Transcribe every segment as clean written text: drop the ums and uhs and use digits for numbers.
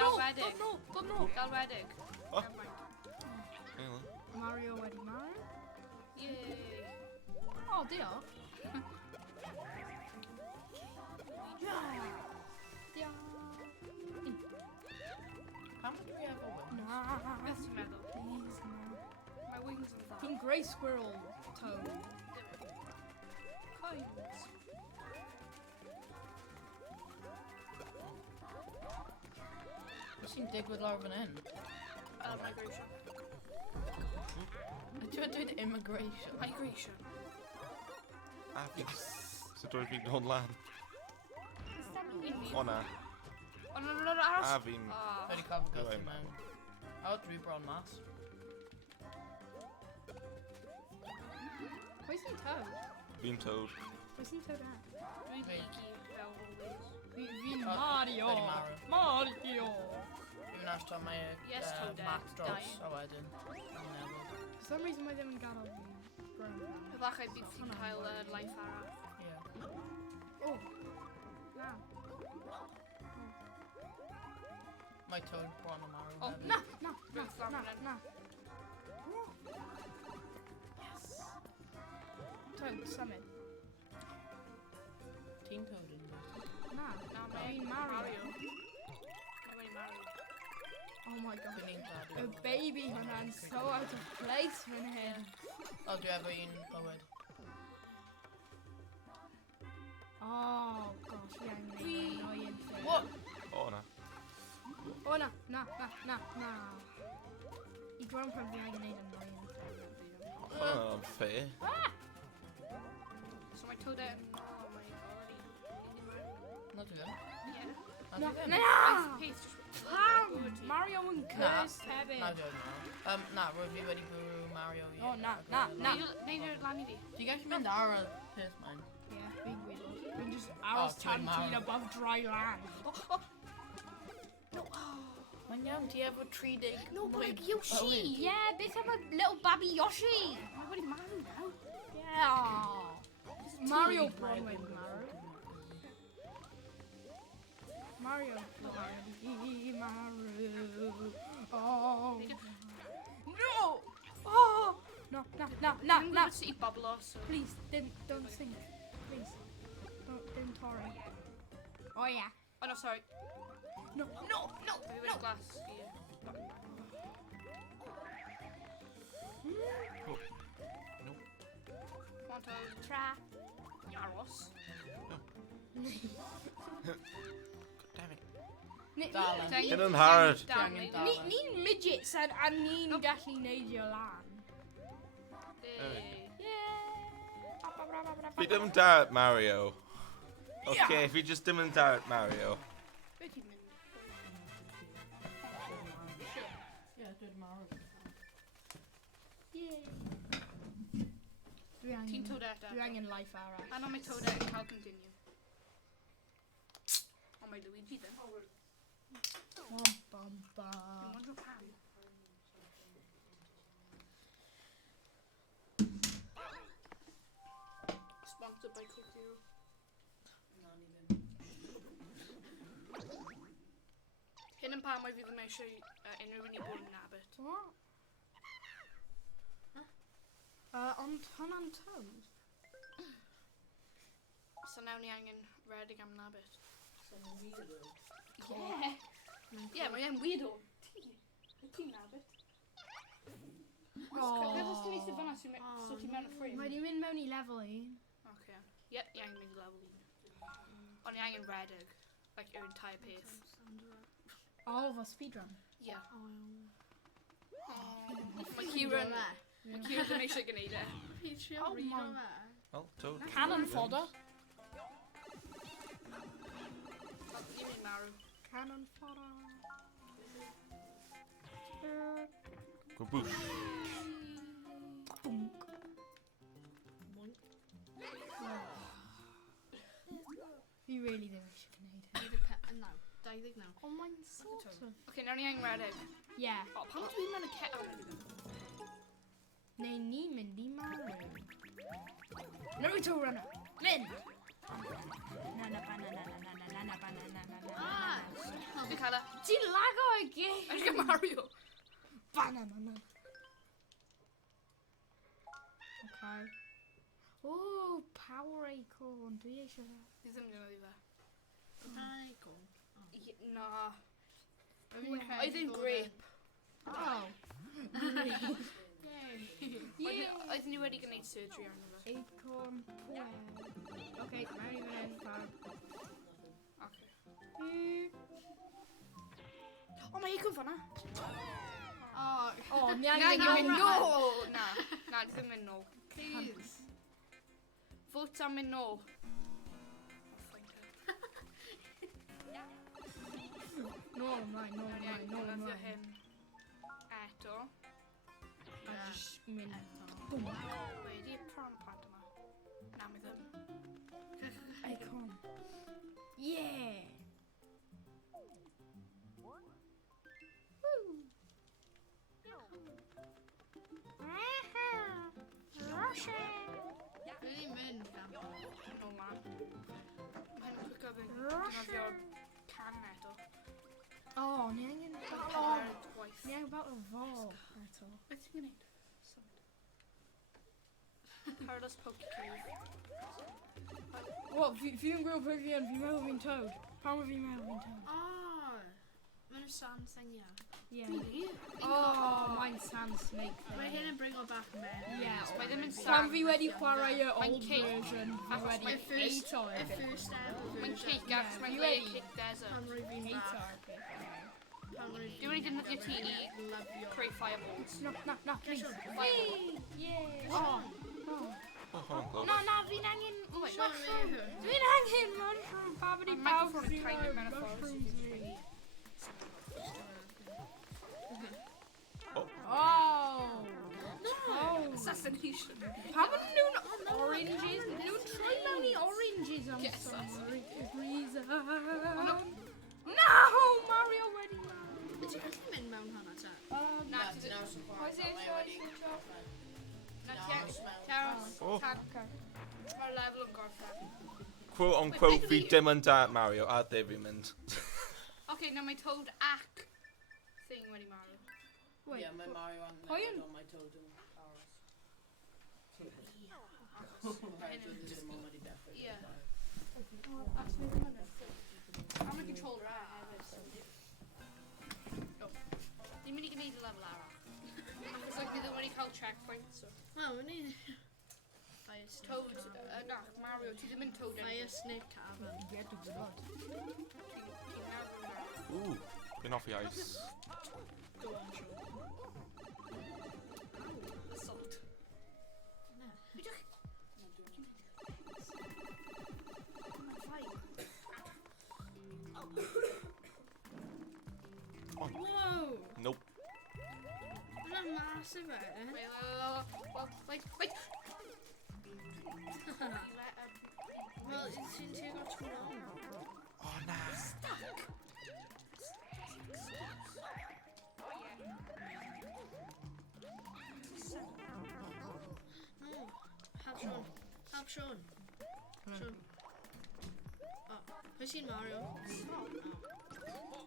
Galwedig. Don't Galwedig. Oh. Never mind. Hang on. Mario, Eddie Mario. Yay. Oh, dear. How much do we ever win? Nah. Beth to medal. Please, no. My wings and that. King Grey Squirrel Toad. Coins. I've seen dig with Larva in. Migration. I tried doing immigration. Migration. Så tror jag fick någon land. Åh nej. Oh no, arrows. Avin. Very covered Go custom, ahead. man. I'll Reaper on mass. Where's he Toad? Beam Toad. Where's he Toad at? Really leaky always. Vi Mario. Mario. Even after my Yes, Toad max drops. dying. Oh, I didn't. For some reason, I didn't get all the ground. Falle bydd ti'n cael life arall. Yeah. Oh. Wow. My Toad brought a Mario. Oh, heavy. No. Yes. Toad, summon. Team Toad in this. No, No, I mean Mario. Mario. I mean Mario. Oh my god. Feeling bad. A baby Rhan, so out of place in here. Oh, do you ever eat forward? Oh gosh, yeah, I'm annoying thing. What? Åh nej. Oh no. You grown from the annoying thing. Fair. So my Toad out. Oh my god. Not again. Yeah. Not No. again. Pace just. Mario and Cursed Heaven. Not good now. Nah, we'll be ready for Mario. Oh, nah. Nee, Lani di. Do you guys remember our piss, man? Yeah, big weirdo. We just arrows Twin tanking Mario. above dry land. When young, do you have a 3D? No, but like Yoshi. Yeah, this is a little baby Yoshi. Nobody Mario now. Yeah. Mario Broadway, Mario. Oh. No. Oh. No. I'm going to eat bubble so. Please, don't sink. Please. Don't Tori. Oh yeah. Oh no, sorry. No. Maybe with glass here. Come on, Toad. Try. Yaros. Damn it. Darling. Hidden heart. Down, Darling. lady. Need midgets and need Dashi need your land. Yay. Yeah. Vi dem der, Mario. Okay, vi just dem der, Mario. 30 minutes. Yeah, good Mario. Yay. Team Toad out. Doing in life hour. And on my Toad out, I'll continue. On my Luigi then. Bum. In one Japan. Sponsored by Coke Zero. Hyn yn pan mae fydd yn eisiau unrhyw un i bod yn nabod. What? On Toad. So nawn ni angen redig am nabod. Yeah. Ie, mae e'n weirdo. Ti'n nabod. Beth os ti'n eistedd fanna so ti'n mewn y ffrim? Mae di mynd mewn I level 1. Okay. Ie, i angen mynd I level 1. Ond i angen redig. Like your entire pace. All of us speedrun. Ie. Mae Kieran... Mae Kieran ddim eisiau gwneud e. Oh my. Well, Toad. Cannon fodder. You mean Maru. Cannon fodder. Kaboosh. Boonk. You really do wish you could need it. No. 20 now. Oh my sort of. Okay, nawn ni angen redig. Yeah. O, pam dwi'n mewn y cet... Neu ni mynd I Mario. Naruto runner. Lynn. Na. Ah! Dwi'n cael e. Ti'n lago i gyd. Dwi'n cael Mario. Banana. Okay. Oh, power acorn. Dwi eisiau fe. Dwi ddim yn gwneud fe. Michael. Na. Yeah. Oedd yn grape. Oh. Oedd ni wedi gwneud surgery arno fe. Acorn pear. Okay, mewn i fan hyn. Okay. Oh, mae acorn fan'na. Oh, Ni Na, angen ni'n mynd mynd nôl. nôl. Na, ni ddim mynd nôl. please. Vote am mynd nôl. Nôl ymlaen, nôl Ie, ymlain, nôl defnyddio ymlain. hyn. Eto. A jyst mynd. Wedi pram plant yma. Na, mi ddim. Acorn. Yeah. Dwi'n mynd gan. No, man. Mae'n quicker than defnyddio'r can eto. Oh, ni angen battle. Twice. Ni angen battle fo. Eto. Beth ti'n gwneud? Paradise Poke Cave. What? Fi yn gwybod pwy fi yn. Fi'n meddwl fi'n toad. Pam mae fi'n meddwl fi'n toad? Oh, mae'n sand thing, yeah. Yeah. Really? Oh, mae'n sand snake thing. Mae hyn yn bring o back mewn. Yeah. Mae ddim yn Pan sand. fi wedi chwarae y Mae'n old cake. version, fi Achos wedi mae first- eito Y first ever Mae'n version. cake Yeah, ac mae'n you le ready? cake desert. Pan rwy fi'n eito. bach. Pan rwy Dwi'n wedi defnyddio ti i lyfio. creu fireballs. No, please. Fireball. Yeah. Oh. Oh, close. Na, fi'n angen Wait, Siôn mushroom. fi hwn. Dwi'n angen mushroom. Pa bod i Mae'r bawb microphone sy'n yn kind of rhoi metaphor. mushrooms fi. Oh. Oh. Assassination. Pa bod nhw'n oranges? Nhw'n troi mewn i oranges am Yes, some that's reason. no. No, Mario wedi marw. Wyt ti'n gallu mynd mewn hwnna ta? Na, Oes e eisiau? Na, Terrace. Oh. Mae'r lefel yn gorffen. Quote unquote, fi dim yn da at Mario, a dde fi'n mynd. Okay, na mae Toad ac thing wedi marw. Wait, Yeah, my Mario and Pwy yn- on my Toad and Powers. I did this in my definitely. Ie. Am y controller a hefyd. Ni'n mynd i gwneud y lefel arall. Achos like, ni ddim wedi cael checkpoint, so. Wel, wy'n ni... Fire Toad, Snake Cavern. na, Mario, ti ddim yn Toad Fire enw. Snake Cavern. Ie, dwi'n gwybod. Ooh, been off the ice. Go on, Sean. Assault. Na. Whoa! Nope. Hwnna'n massive, eh? Wait. Wel, ti'n ti got too long. Oh, na. Oh, help Sean. Help Sean. Sean. Oh, pwy sy'n Mario?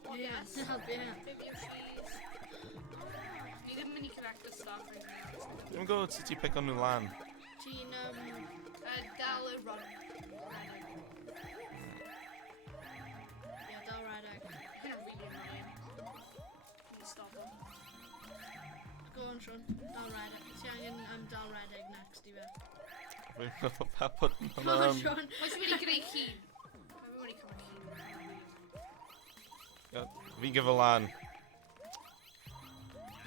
Oh. Yes. Help, yeah. Maybe if she's... Ni ddim mynd i connect y stuff right now. Dwi'n gwybod sut ti pick on nhw lan. Ti'n, Dal y run. yeah, dal rhedeg. Hyn yn really annoying. Can you stop him? Go on, Sean. Dal rhedeg. Ti angen dal rhedeg next i fe. Fi'n gwybod pa bod Go on, Sean. Oes wedi gwneud chi? Mae wedi cymryd chi. Fi'n gyfer lan.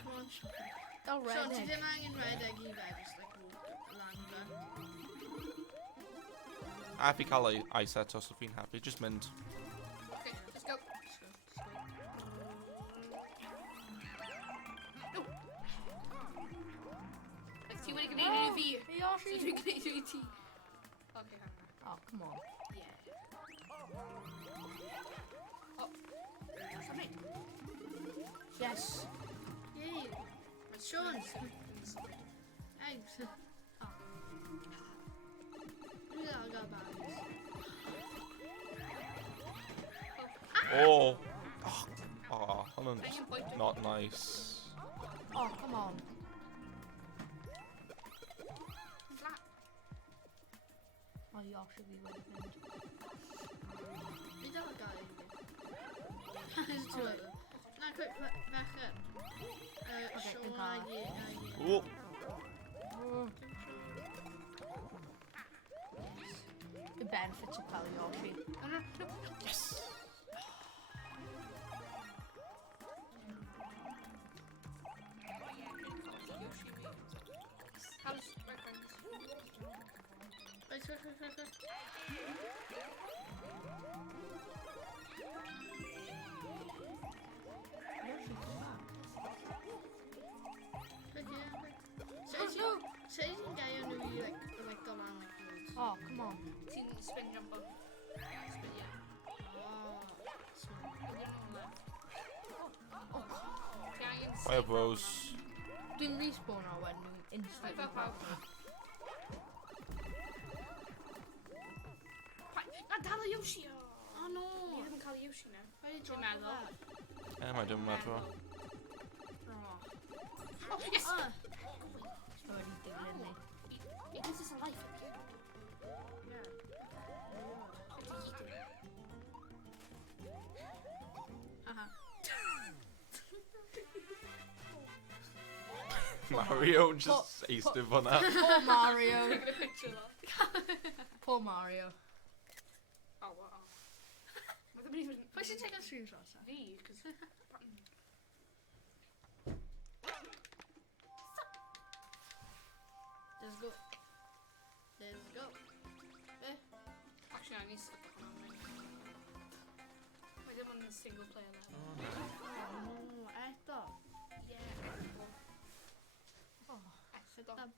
Go on, Sean. Dal Sean, ti redeg. ddim angen rhedeg i fe, just like walk lan fe. A fi cael ei ice eto, so fi'n happy. Just mynd. Okay, let's go. No! Like, ti wedi gwneud un i fi. Hey, Yoshi. So dwi'n gwneud un i ti. Okay, hang on. Oh, come on. Yeah. Oh. What's that Yes. Yay. Sean. Eggs. Oh. Look at that, I got bags. Oh. Oh, Holland. Hang on, point. Not nice. Oh, come on. Flat. Oh, Yoshi, we would have been. You don't got it. There's two of them. Now quick, back up. Okay, Sean, good I call. get. Oh. The benefits of Pally Yoshi. No, no, no. Yes. How's my friends? Quick. Yoshi, come back. Quick, yeah. So Oh, is no. so is the guy who you like go around like loads? Oh, come on. Seen the spin jump on. Spin, yeah. Oh, smart. We're getting on left. Gang in Fire safe bros. Didn't respawn or when you instantly Five up, out. Not Dala Yoshi! Oh no! You haven't called Yoshi now. Why did you Doesn't drop matter. that? Am I doing that well? Oh, yes! Ah, It's already digging in me. It gives us a life. Mario just aced him on that. Poor Mario. Taking a picture of that. Poor Mario. Oh, wow. I don't even... we should take a screenshot. Sir. V, because... Let's go. Let's go. Actually, I need to stick that one on me. I did one in the single player level. Oh, I thought. Yeah. Oh. Stop.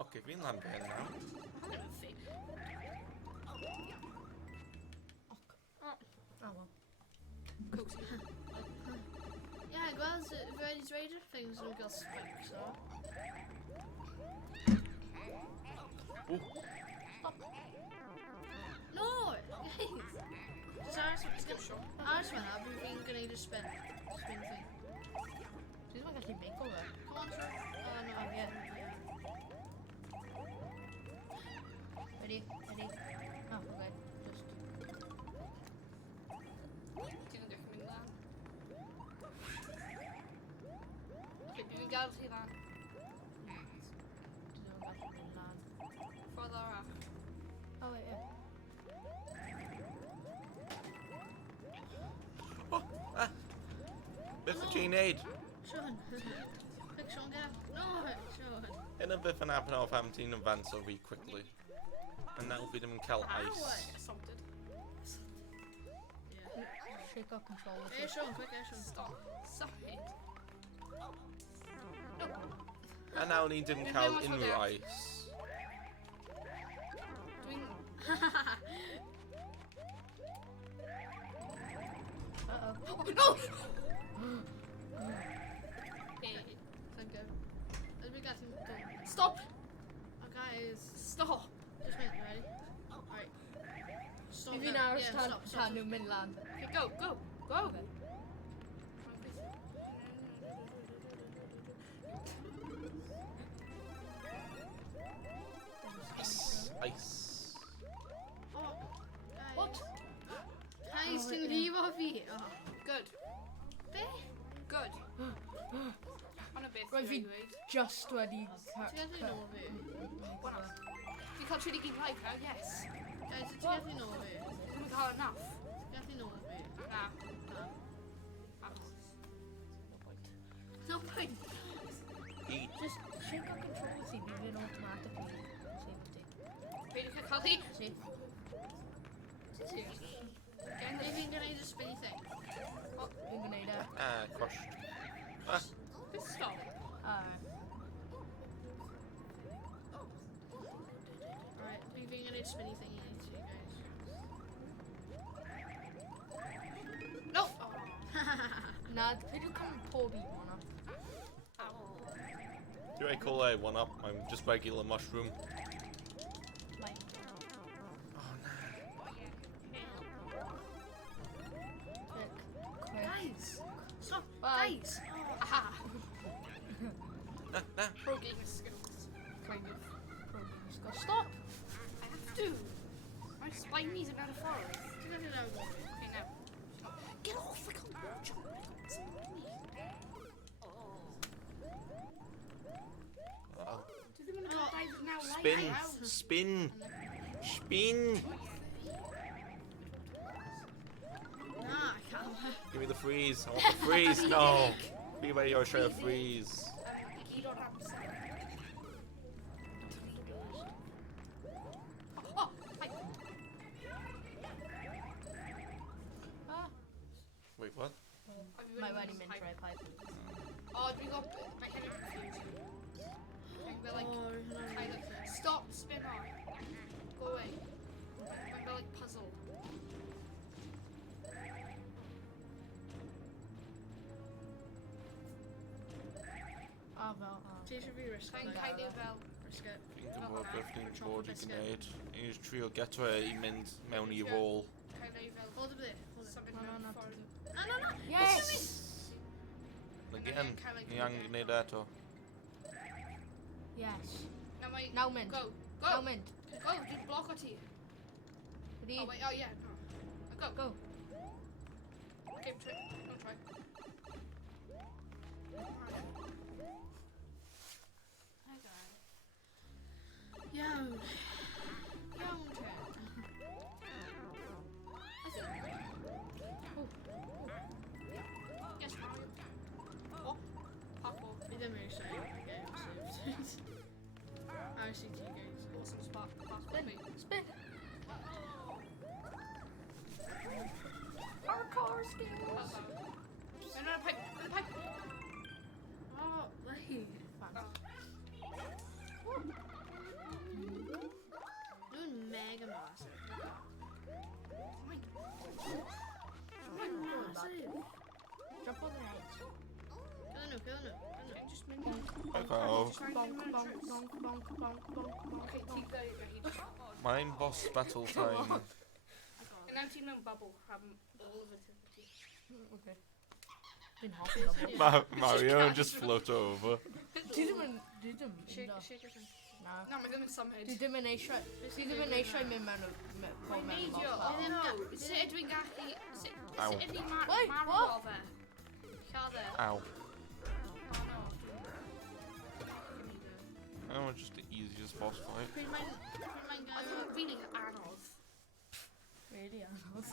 Okay, we can land there now. Oh well. Yeah, well, these Raider things we got spikes, so. Ooh. No! Just ask one up, you think gonna just spin thing. She's not actually make over. Come on, sir. Oh no, Oh, yeah. yeah. Ready? Ready? Oh, okay. Just. Didn't get him in there. Okay, doing galaxy land. Further up. Oh, wait, yeah. Oh, ah. Biff the Gene-aid. Sean. Quick, Sean, get up. No, Sean. In a Biff and happen off 17 events will be quickly. And that will be them and Kel Ice. Assaulted. Yeah. Shake our controller. Hey, Sean, quick, hey, Sean. Stop. Sorry. And now need them Maybe Kel much in for with there. ice. Doing... Uh-oh. Oh, no! Hey, Thank you. As we got him done. stop! Oh, guys. Stop! Just wait, you ready? Alright. Stop Maybe now. now Yeah, it's time stop, to stop. New Midland. Okay, go, go, go! Ice. Ice. Oh, guys. What? Guys, Oh, can yeah. leave off here. Oh. Good. There. Good. On a bit, Right, if you anyway. just ready. Do you guys know of it? What else? You can't really keep life now, yes. Guys, do you guys know of it? We got enough. Do you guys know of it? Nah. No. No point. Eat. Just shake our controller, see, maybe it automatically save it. Ready for Cully? See? Seriously. Again, they think I need a spinny thing. We're gonna need it. Ah, crushed. Ah. Just stop. Alright, we think I need a spinny thing. You need to, guys. No! Nah, could you come and pour beat one up? Ow. Do I call a one up? I'm just regular mushroom. ice. Aha. Pro gamer skills. Kind of. Stop! I have to. My spinies are metaphoric. Okay, now. Get off! I can't watch you. Oh. Do they want to dive now? Spin, Out. spin, spin. Nah, I can't. Give me the freeze. I want the freeze. No. Be by your share of freeze. You don't have to say it. Oh, hi. Wait, what? My wedding meant try pipe. Oh, do we got my head confused? We're like, kind of, stop, spin off. Go away. We're like puzzle. Oh, well. She should be risk Kind it. of well. Risk it. Fi'n gwybod beth ni'n Chocolate bod i biscuit. gwneud. Ni'n trio geto e i mynd mewn i rôl. Kind of well. Hold it there. Hold it. Something No, mewn no, ffordd. No, no, no. Yes! Again, ni angen gwneud eto. Yes. Now, my, Now mynd. Go. Now Go. mynd. Go. Just block or tea. Ready? Oh, wait. Oh, yeah. No. Go. Go. Okay, try. Don't try. Hi, guys. Iawn. Iawn te. Yes, Mario. Oh, Paco. Fi ddim yn eisiau i game saved. RCT games. Awesome spot. Paco. Wait. Spin. Parkour skills. No, pipe. Pipe. Oh, wait. Doing mega massive. Massive. Jump on the edge. Kill him. Just Okay. Bonk, bonk, bonk, bonk, bonk, bonk, Okay, bonk, keep going. Mae'n boss battle time. And now team and bubble have all of it. Okay. Been hopping up. Mario just float over. Dwi ddim yn... Shake it. Na. No, mae ddim yn symud. Dwi ddim yn eisiau... Dwi ddim yn eisiau mynd mewn o... Mae'n neidio. No, sut ydw i'n gallu... Sut Ow. ydw i'n Wait, marw what? o fe? Lladd e. Ow. Oh no. Oh, just the easiest boss fight. Pryd mae'n I gael... think really anodd. Really anodd.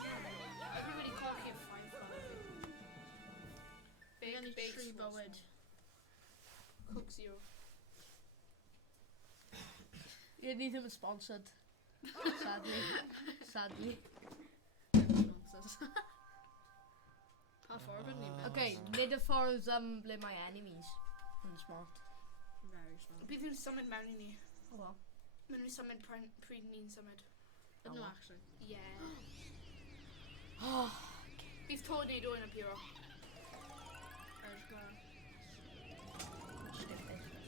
Everybody cocky at 5 Fi gan i tri bywyd. Cook zero. Ie, ni ddim yn sponsored. Sadly. Sadly. Nonsense. Pa ffordd yn ni'n Okay, nid y ffordd ble mae enemies. Yn smart. Very smart. Bydd nhw'n symud mewn i ni. O wel. Mae nhw'n symud pryd ni'n symud. Ydyn nhw actually. Yeah. Bydd Tornado yn apuro.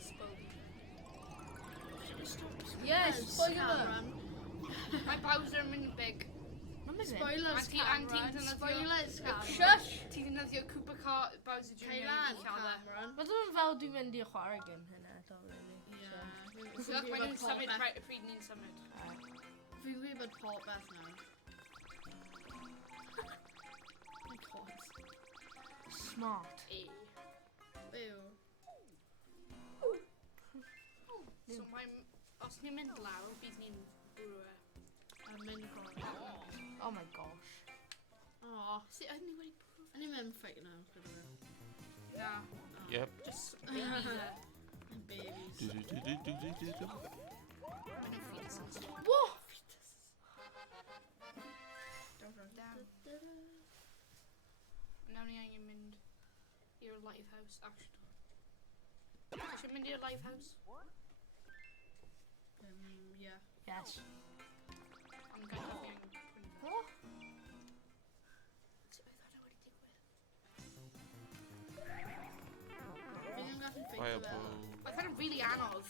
Spody. Yes, spoiler! Mae Bowser yn mynd big. Spoilers, Cameron. Spoilers, Cameron. Shush! Ti'n defnyddio Cooper Car Bowser Jr. Cailan, i lladd e. Cameron. Mae ddim fel dwi'n mynd i chwarae gym hynna eto, really. Yeah. So that's mae nhw'n symud pryd ni'n symud. Fi'n gwybod popeth nawr. My God. Smart. Ew. So mae'n... Os ni'n mynd lawr, bydd ni'n bwrw e. I'm mynd i ffordd. Oh my gosh. Aw. Sut ydyn ni wedi bwrw? Yn i'n mynd ffeit nawr, gyda fe. Na. Yep. Just babies e. Babies. Do. Mae nhw'n fetuses. What? Damn. Nawn ni angen mynd i'r lifehouse, actually. Eisiau mynd i'r lifehouse? Yeah. Yes. Am gael fi angen pwynt. What? Sut oedd hwnna wedi digwydd? Fi ddim gallu ffeit Fireball. Oedd hwnna'n really anodd.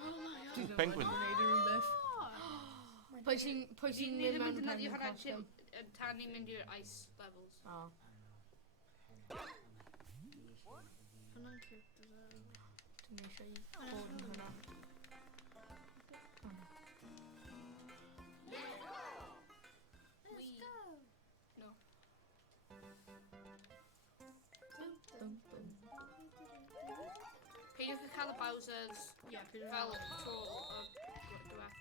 Oh my God. Penguin. Pwy sy'n Ni mynd ddim yn mewn defnyddio pen hwnna costume? tan ni'n mynd i'r ice levels. Oh. Hwnna'n cute as well. Dwi'n eisiau i bod yn hwnna. No. Peidiwch â cael y Bowsers Ie, pryd fel tro o diwethaf.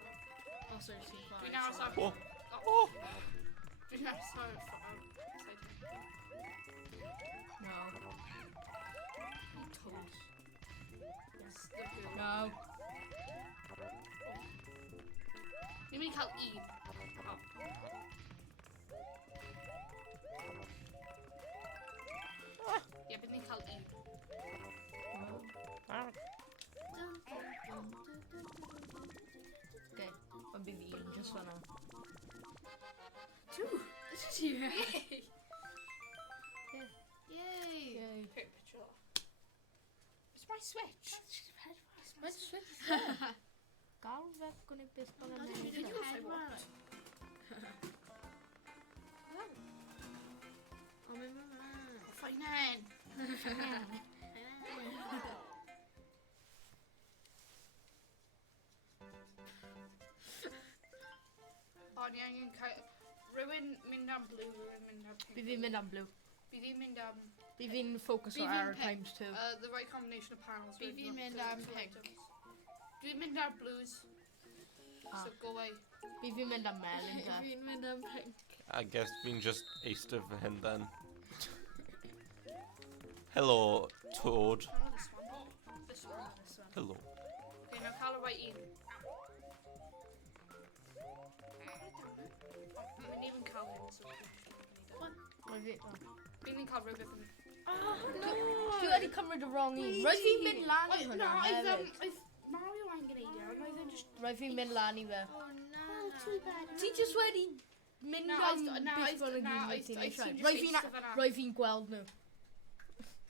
Also, sy'n chwarae. Dwi'n aros ar... Oh. Oh. Dwi'n aros ar... No. Toes. Yes, the blue. No. Ni'n mynd i cael un. Oh. Ie, bydd ni'n cael un. Okay, mae'n bydd un just fan'na. Two! This is here! Yay! Yay! Yay. Take a picture of that. It's my Switch. Let's switch. Gal fe gwneud beth bod yn Did neud. you have one? Oh, my mama. Fine then. O, ni angen cael... Rhywun mynd am blue, rhywun mynd am pink. Bydd fi'n mynd am blue. Bydd fi'n mynd am... Bydd fi'n focus Bydd on fi'n arrow pink. times 2. The right combination of panels. Bydd with fi'n the- mynd the am two pink. items. Dwi'n mynd ar blues. Ah. So go away. Bydd fi'n mynd am melon te. Fi'n mynd am pink. I guess being just Easter for him then. Hello, Toad. Oh, this one. This one. This one. Hello. Okay, now call it right in. Mae'n even cael hyn, so... Mae fi... Fi'n ni'n cael rhywbeth yn... Oh, no! Dwi wedi cymryd y wrong un. Roedd fi'n mynd lan i hwnna hefyd. Oedd Mario yn gwneud e, ond oedd e'n just... Roedd fi'n mynd lan i fe. Oh, no. Ti just wedi mynd Na, am oedd- na, beth oedd- bynnag na, un oedd- ti'n oedd eisiau. ti'n just eistedd fan'na. Roedd fi'n gweld nhw.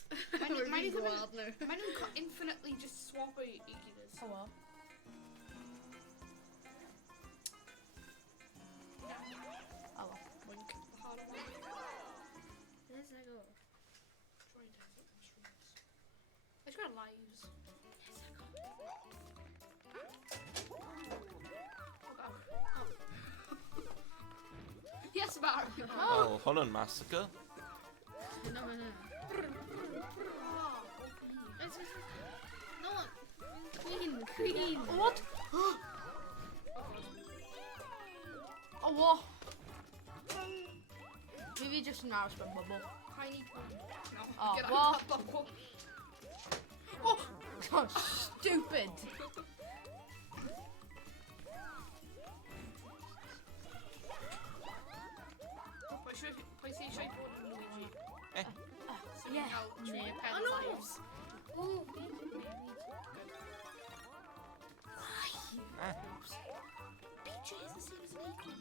Mae'n Fi'n ddim gweld nhw. Maen nhw'n infinitely just swap i gilydd. O wel. O wel. Wink. The harder one. Let's go. Try desert mushrooms. I just got lives. Yes, Mario. Oh, hwn massacre. No, no, no. No one. Queen. What? O what? Fi fi just yn aros mewn bubble. Tiny pond. No, Oh, get out well. of that bubble. Oh, stupid. Pwy sy'n eisiau bod yn Luigi? So yeah. ni'n cael tri Yeah. pen Oh, no. lives. Oh, Peach is the same as an acorn.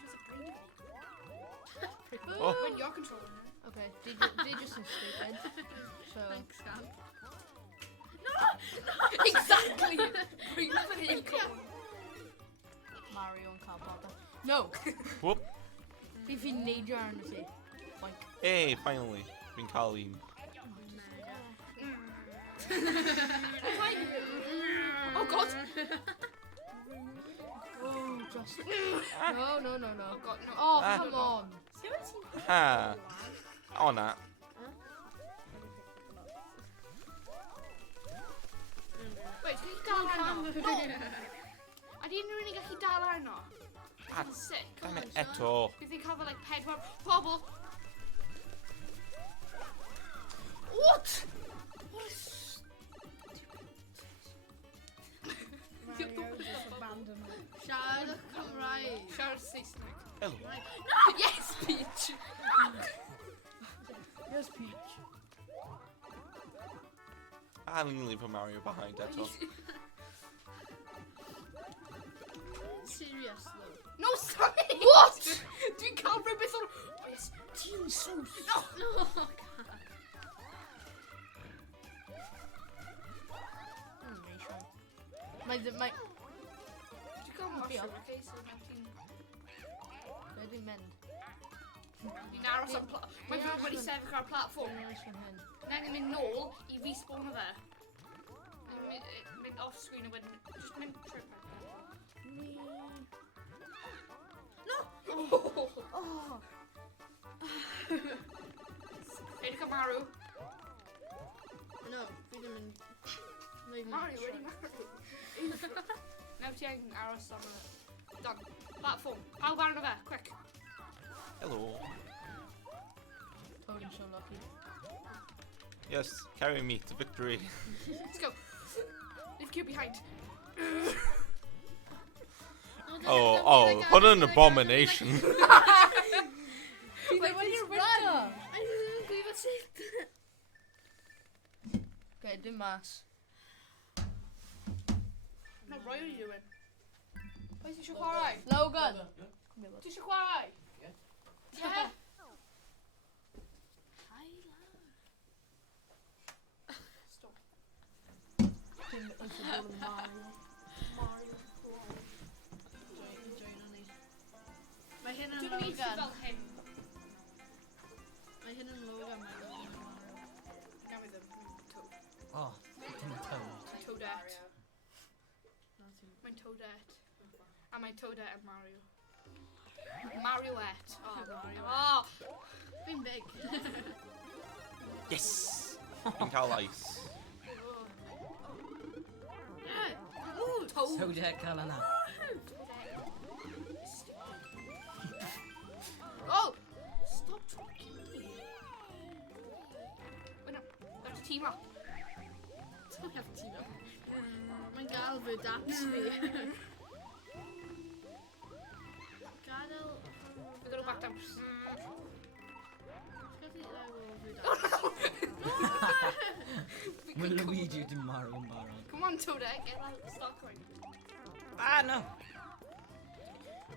She's a brain acorn. Oh. When you're controlling her. Okay, they just some stupid. So, thanks, Sam. Exactly! Brain of an acorn. Mario and Carl Potter. No! Whoop. Fi fi'n neidio arno ti. Like, Hey, finally. Fi'n cael un. Oh god! oh, just... No, no, no, no. Oh god, no. Oh, Ah. come on. Ha. O na. Wait, dwi'n dal arno? No! A di unrhyw un yn gallu dal arno? Ah, That's sick. Damn it, eto. Bydd fi'n cael fel like pedwar pobl. What? Mario just abandoned me. Siarad o'ch Cymraeg. Siarad Saesneg. Hello. Yes, Peach! Yes, Peach. I'm gonna leave a Mario behind eto. Serious though. No, sorry! What? Dwi'n cael rhywbeth o'r... Oh, yes. Ti'n so... No! No, God. Mae... Dwi'n cael mushroom, Diolch. okay? So mae ti'n... Be dwi'n mynd? Ni'n aros am mae'n rhaid wedi sefyll ar y platform. Na ni'n mynd nôl I respawn o fe. Mynd off screen a wedyn, just mynd trip. No! Oh. Ready to Maru. No, fi ddim yn... Mario wedi marw. Nawr ti angen aros am y... Done. Platform. Pawb arno fe, quick. Hello. Toad so lucky. Yes, carry me to victory. Let's go. Leave Q behind. Oh, what an abomination. Wait, when you're winter. I didn't agree with it. Okay, do mass. No, Roy, what are you doing? Where's your chwarae? Logan. Ti eisiau chwarae? Yeah. Yeah. Stop. Mae hyn yn Dwi'n mynd Logan. fel hyn. Mae hyn yn Logan. Now with them. Oh, fucking Toad. Toadette. Mae'n Toadette. A mae'n Toadette and Mario. Marioette. Oh, Mario. Oh! Fi'n big. Yes! Fi'n cael ice. Yeah. Ooh, Toad. Toadette cael yna. Oh! Stop talking. Wait, no. That's a team up. Don't have team up. Mae'n gael fy daps fi. Gadael... We're gonna go back down. Mae Luigi dim marw yn barod. Come on, Toadette. Get out. Start going. Ah, no!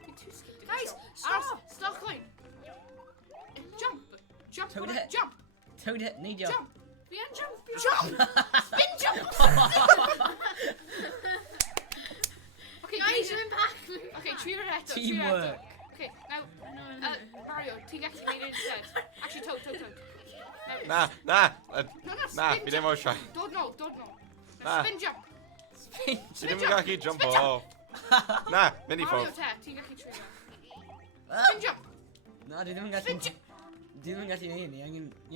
You're too scared to Guys, stop! Start going. Jump. Jump. Toadette. Jump. Toadette, need you. Jump. Bien, jump. Jump. Spin jump. Okay, Guys, I'm back. Okay, Toadette. Teamwork. Okay, now, Mario, ti'n gallu neud it instead. Actually, Toad. Nah. No, Nah, spin fi ddim jump. o siai. Don't know. Nah. Spin jump. Spin. Ti ddim yn gallu jump off. Nah, mynd I Mario, ffwrdd. ti'n gallu trio. Ah. Spin jump. Na, di ddim yn gallu... Di ddim yn gallu neud ni,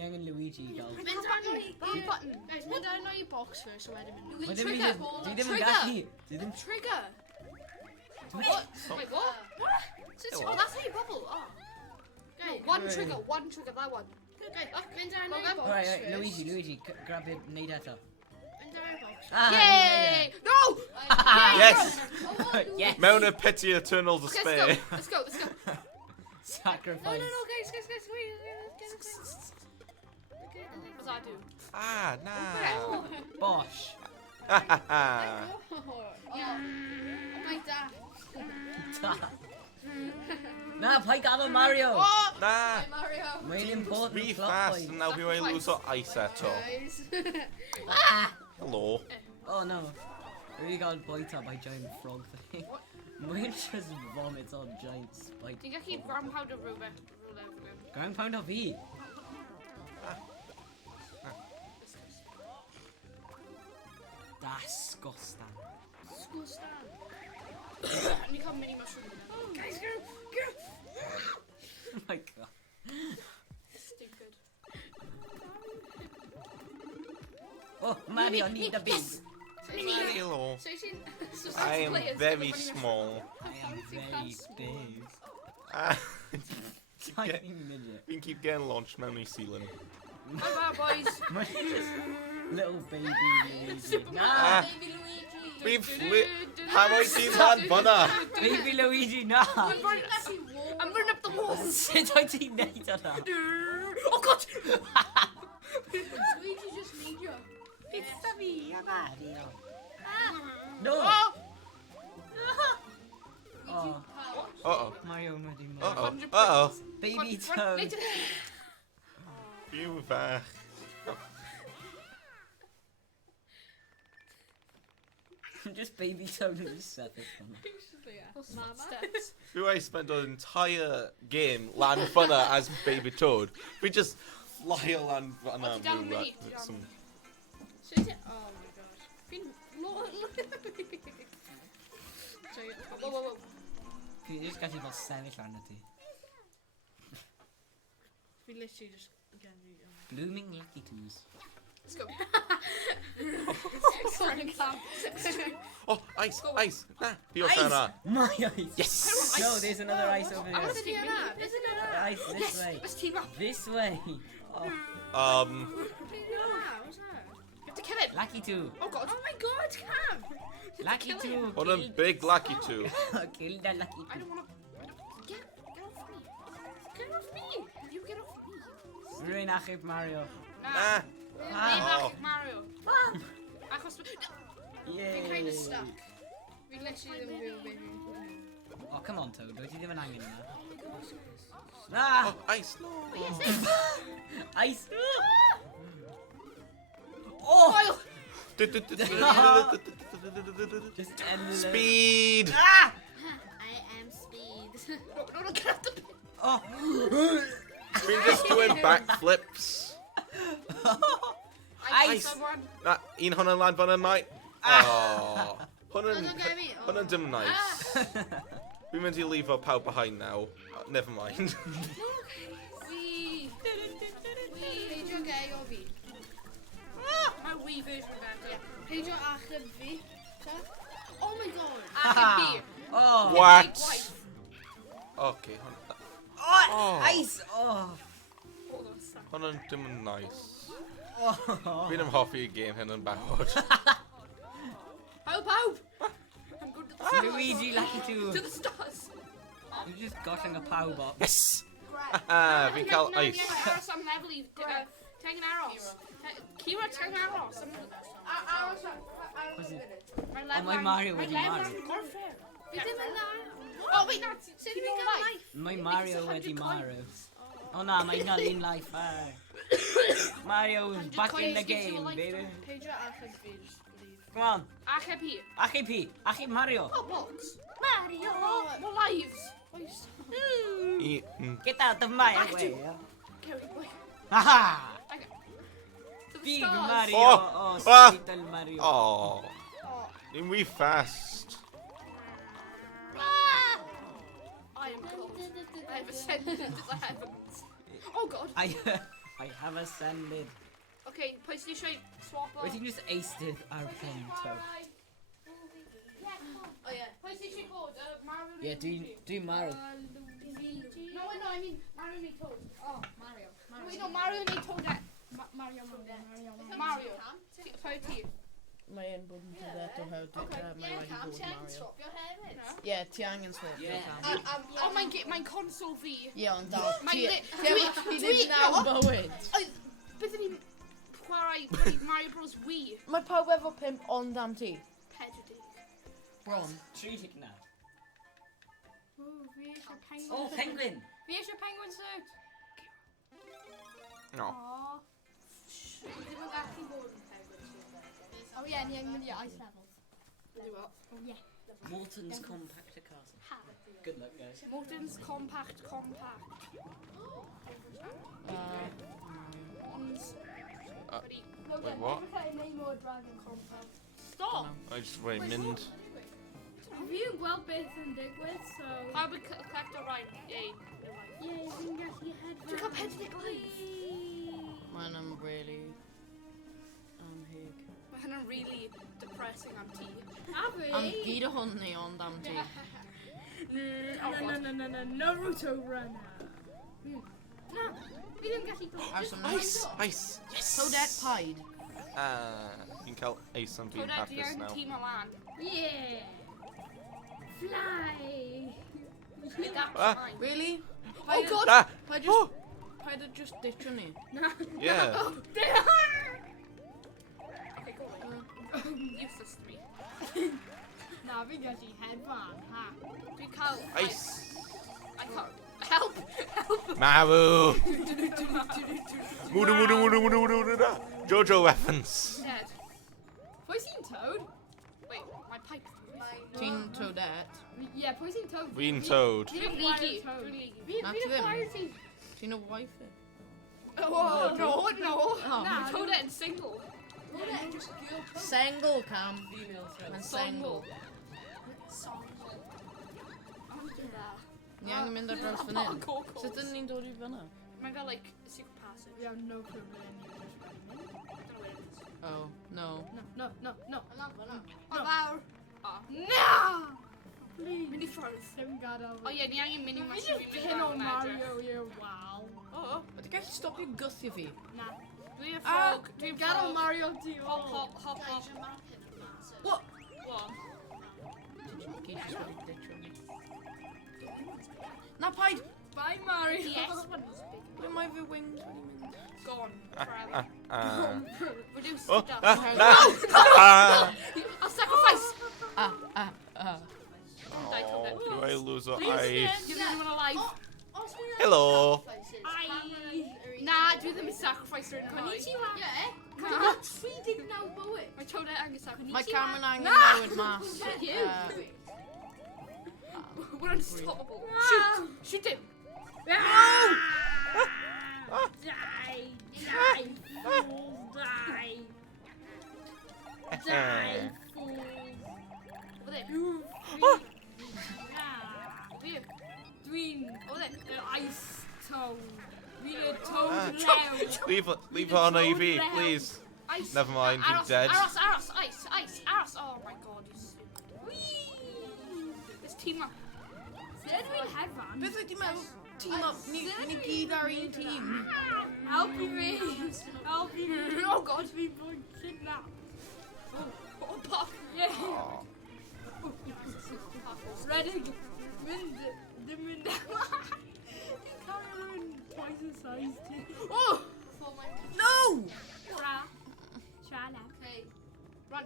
angen Luigi i gael. Mynd arno i... Wrong button. Guys, mynd arno i box first, so wedyn mynd. Mae ddim Trigger. di ddim yn Trigger. gallu. Di ddim... Trigger. What? Wait, what? Oh, that's how you bubble. Oh. No, one Right. trigger, that one. Guys, mynd arno i Logan. box Right, first. Luigi, grab it, neud eto. Mynd arno i box. Ah, Yay! No! Yes! Yes! Mewn y pity eternal Okay, despair. let's go. Sacrifice. No, guys, wait. What's that do? Ah, nah. Bosh. Ha ha ha. My dad. Na, paid gadael Mario. Oh! Nah. Mario. Mae'n important Rhy plot fast, point. and now fi wedi lose o ice eto. Guys. Hello. Oh no. Really got bite up by giant frog thing. Mae'n just vomits on giant spike. Ti'n gallu ground powder rule again. Ground pound of E. Disgusting. And you can mini mushroom. Guys, go! Oh my god. Stupid. Oh, Mario, need the big. Yes! Hello. So you seen... I am very small. I am very big. Ah. Tiny midget. We can keep getting launched mewn I ceiling. Bye, boys. Little baby Luigi. Nah, Ah. We've How I seen that banner? baby Luigi, nah. I'm running up the walls. Sut oed ti'n neud hwnna? Oh god! Luigi just need you. Pizza fi, Mario. No! Oh! Oh, Uh-oh. Mario wedi mwy. Uh-oh. Uh-oh. Baby Run, Toad. Nathan. You fach. Just baby Toad and just set this one. Steps. If I spent an entire game Land Funner as Baby Toad, we just fly a Land Funner. Oh, down with, me, with down some... me. So is it? Oh my gosh. Look at me. So, Whoa, whoa, whoa. You just got about 7 sanity. we literally just again do Blooming Lucky Twos. Let's go. Oh, ice, Go. ice. Nah, your turn. My ice! Yes! No, there's another ice over I here. want to do that. There's another. Ice this way. Let's team up. This way. Oh, Um, What's that? You have to kill it. Lucky Two. Oh god. Oh my god, Cam! Lucky Two. what a big lucky two. Kill the Lucky I Two. don't want to. Get off me. Get off me. You get off me. We're in Achib Mario. Nah. Leave Oh. Mario. Achos. Yay. We're kind of stuck. We literally didn't do baby. Oh, come on, Toad. Don't you even hang in there? Ah! Oh, ice. No. Ice! Oh! Oil. Just end the Speed. Ah! I am speed. No, get off the pit. Oh! We're just doing backflips. Ice. Someone. Nah, un hwnna'n Land Funner, mate. Oh. Hwnna'n... Don't get me. Hwnna'n dim nice. Fi'n mynd I leave pawb behind now. Never mind. Wee. Peidio gay o fi. My wee version of that. Yeah. Peidio achub fi. Oh my god. Achib. Oh! What? Okay, hwnna... Oh! Oh. Ice! Oh! Hwnna'n dim yn nice. Oh! Fi'n ymhoffi y game hyn yn bawd. Help out. I'm good to the stars. Luigi Lucky Two. To the stars. You just got on a power box. Yes! Haha, fi'n cael No, ice. Aros am lefel I Tengen Aros. Kira Tengen Aros. Aros. Oh, my Mario wedi marw. Fi ddim yn dda. Oh, wait, no. Sut fi'n gael life? My Mario wedi marw. Oh no, mae hynna un life. Mario's back in the game, baby. Peidio achub fi, just leave. Come on. Achib here. Achib P. Achib Mario. Oh, box. Mario. More lives. Get out of my Back to- way. Carry boy. Haha. Okay. To the Big stars. Mario. Oh. Oh, Ah. sweet little Mario. Oh. Ni'n we fast. I am cold. I have ascended into the heavens. Oh god. I have ascended. Okay, PlayStation swap We can just aced it our pen toe. Oh yeah. PlayStation code. Mario. Yeah, do Mario. No, I mean Mario made Toad. Oh, Mario. Wait, no, Mario made Toad. Mario. Sorry, T. Mae yn bod yn dod o hawdd mae wedi bod Mario. your hair in. Ie, ti angen swap. Yeah. Oh, mae'n console fi. Ie, ond dal. Mae'n Ti ddim naw bywyd. Beth ydyn ni'n chwarae Mario Bros Wii? Mae pawb efo 5 ond am ti. Pedrig. Bron. Treat now. Fi eisiau penguin. Oh, penguin. Fi eisiau penguin suit. No. Aww. Ddim yn gallu bod yn pedrig. Oh yeah, ni angen mynd i ice levels. Oh yeah. Morton's Compactor Castle. Good luck, guys. Morton's Compact. Wait, what? Stop! I just wait, mind. Fi yn gweld beth yn digwydd, so... Pawb yn collect o Rhan. Yay. Yeah, fi'n gallu headband. Dwi'n cael pedrig live. Mae'n am really anheg. Mae hynny'n really depressing am ti. A fi? Am gyd o hwnni ond am ti. No, Naruto runner. Na, fi ddim gallu dod. Ar some Ice! Ice! Yes! Toadette paid. Fi'n cael ace am fi'n Toadette, hapus you're now. team o lan. Yeah. Fly. That's Ah. mine. Really? Oh god! Ah! Paid just ditch ni. Yeah. Okay, go away. Useless to me. Na, fi'n gallu headband, ha. Dwi'n cael... Ice! I can't... Help! Help! Maru! Mudu. Jojo weapons. Dead. Have I seen Toad? Wait, my Teen Toadette. Yeah, pwy sy'n Toad? Fi'n Toad. Dwi'n leaky. Dwi'n leaky. Not them. Teen o wife. Oh, no. Oh. Nah, Toadette yn single. Single cam. Mae'n single. Ni angen mynd ar draws fan hyn. Sut ydyn ni'n dod i fyna? Mae'n gael, like, a secret passage. We have no clue where any of this running. Oh, no. No. O fawr. O. No! Please. Mynd i ffwrdd. Dim gadael. O ie, ni angen mynd i Fi massive. just pin o Mario, ie, wow. O. Ydy gallu stopio gysio fi? Na. Dwi'n ffog. Dwi'n Gadael ffog. Mario ti. Hop. What? What? Gyd just wedi ditcho ni. Na paid! Bye, Mario. Yes, one was big. Ble mae fy wings wedi mynd? Gone. Forever. Reduce Oh, to ah, dust. ah. I'll sacrifice. Oh, do I lose an Please, eye? give anyone alive. Hello. Nah, dwi ddim yn sacrifice rhywun yn Konnichiwa. Na. Tweeding now, bywyd. Mae Toadette angen sacrifice. Mae Cameron angen newid mas. We're unstoppable. Shoot him. Die, fools. Over there. Over here. Over there. Ice Toad. We're Toad now. Leave her on AV, please. Ice. Never mind, you're Aros, dead. Aros, ice. Oh my god, you stupid. Let's team up. Edwin Headband. Beth ydi meddwl? Team up, ni gyd ar un tîm. Help me. Help me. Oh god. We've been kidnapped. Oh, Puck. Yeah. Oh. Redding. Wind. The wind. You can't ruin twice the size team. Oh! No! Okay. Run.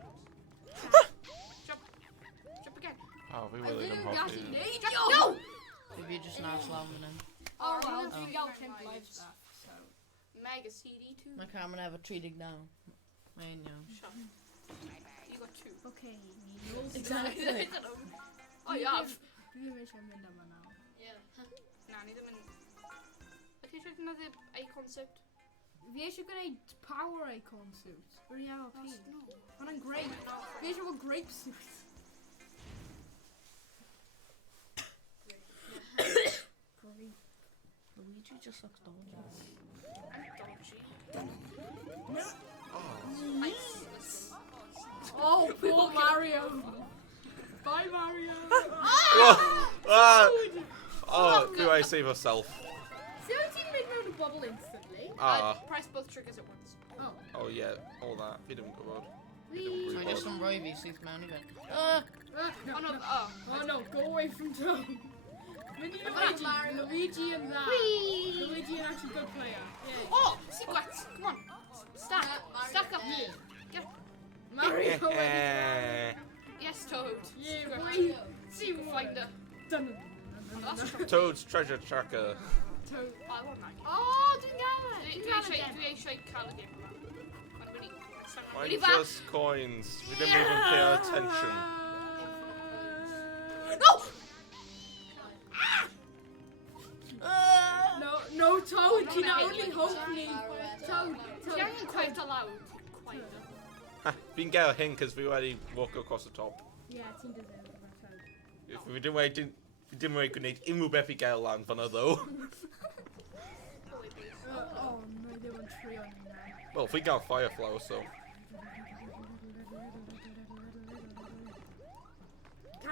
Jump. Jump again. Oh, we I really didn't don't have to. actually need Jump. you. No! Maybe just now slamming him. Oh well, Oh. we got 10 lives left, so. Mega CD2. My camera never treated down. I know. Shut up. You got 2. Okay, Exactly. Oh, you have. Dwi ddim eisiau mynd yma nawr. Na, ni ddim yn... Ydych chi eisiau defnyddio a concept? Fi eisiau gwneud power icon suit. Yr ELP. No. Hwna'n great. Fi eisiau gwneud grape suit. Great. Luigi just looks dodgy. I'm dodgy. Ice. Listen. Oh, poor Mario. Bye, Mario. Oh, do I save herself? See how you made me on a bubble instantly? Press both triggers at once. Oh yeah, all that. Fi ddim yn gwybod. So I just some Roivy syth mewn I fe. Oh no, oh. Oh no, go away from Toad. Luigi and that. Whee! Luigi and actually good player. Yeah. Oh, sequence. Come on. Stack. Stack up. Get. Mario. Yes, Toad. Yeah, Secret. boy. Secret finder. Dun. Oh, that's true. Toad's treasure tracker. Toad. Oh, I want that. Oh, dwi'n gael e. Dwi eisiau cael y game yma. Ond wyni... Mine just coins. We didn't even pay attention. No! No, Toad, ti'n only hope ni. Toad, Ti angen quite aloud. Quite. Fi'n gael hyn cos fi wedi walk across the top. Yeah, ti'n deserve it, Toad. Fi ddim wedi gwneud unrhyw beth i gael lan fan'na ddo. Oh, no, they were tree on you now. Wel, fi gael Fireflower, so...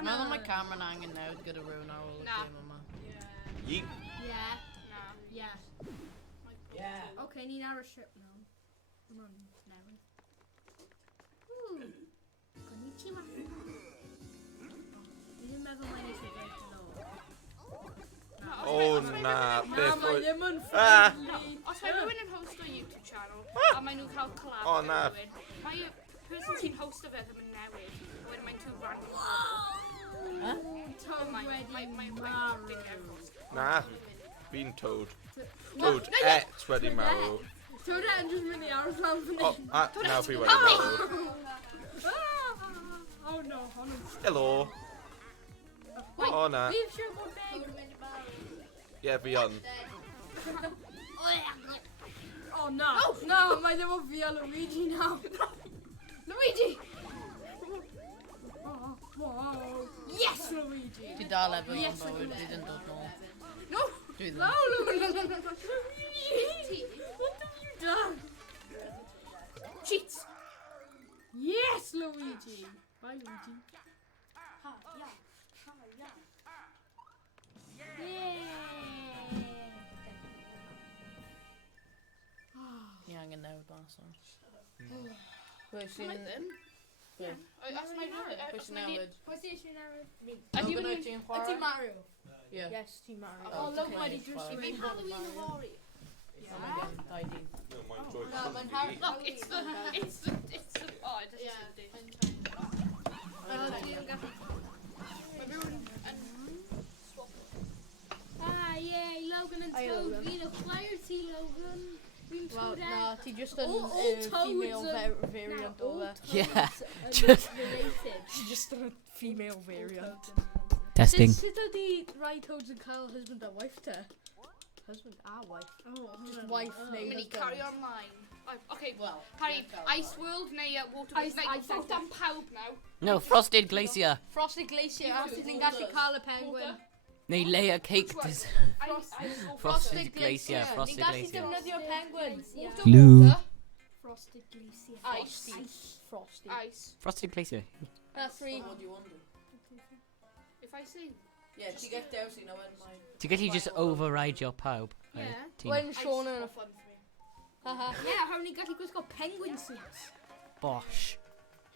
Meddwl mae Cameron angen newid gyda rhywun ar ôl y Na. gêm yma. Yeet. Yeah, Na. yeah. Yeah. Okay, ni'n ar y ship now. Come on, newydd. Ooh. Konnichiwa. Fi ddim meddwl mae'n eisiau gael Oh na, beth mae oedd... ddim yn Ah. friendly. Os mae rhywun yn host o YouTube channel, a maen nhw'n cael collab O, gyda na. rhywun, mae y person sy'n host o fe ddim yn newid, a wedyn mae'n too random pobl. Toad Mae wedi big marw. efforts. Na, fi'n Toad. Toad et wedi marw. Toad yn just mynd i aros lan fan Oh, hyn. nawr fi wedi marw. Oh no, hon yn... Helo. O na. Leave Sugar Big. Ie, fi on. Oh no. No, mae ddim o fi a Luigi nawr. Luigi! Whoa. Yes, Luigi! Ti dal efo Yes, un bywyd, I dwi do. ddim dod nôl. No! Dwi ddim. No, Luigi! What have you done? Cheats! Yes, Luigi! Bye, Luigi. Ni angen newid bas o. Pwy sy'n... Pwy? That's my Pwy sy'n newid? What's the issue now? Logan wyt ti'n chwarae? Team Mario. Ie. Yes, Team Mario. Oh, Oh, look, okay. Mario just Fine. been Halloween Horror. Oh my god, dau di. No, mae'n Harry. Look, it's the, oh, it doesn't Yeah, say the mae'n Ah, yay, Logan and Hi, Toad. Logan. Fi'n acquire ti, Logan. Fi'n Wel, Toad na, ti just yn All female toads variant o fe. Yeah. just related. Just a female variant. Testing. Sut ydi rai Toads yn cael husband a wife te? Husband a wife. Oh, Just wife I'm neu gonna carry husband. on mine. Okay, Well, Harry, yeah, Ice World neu Water Ice- World. Ice- Vote am pawb now. No, Frosted Glacier. Frosted Glacier, a sydd ni'n gallu cael y penguin. Neu layer cake. Ice- Frosted Glacier. Frosted Ni'n gallu Glacier. defnyddio penguin. Water, Glue. water, Frosted Glacier. Ice. Frosty. Ice. Frosted Glacier. Three. What do you want? If I say Yeah, ti get down sy'n owen mai. Ti'n gallu just override your pawb? Yeah. Ti'n When ice, Sean more yn... fun for me. Haha. Yeah, how ni'n gallu gwisgo penguin suits? bosh.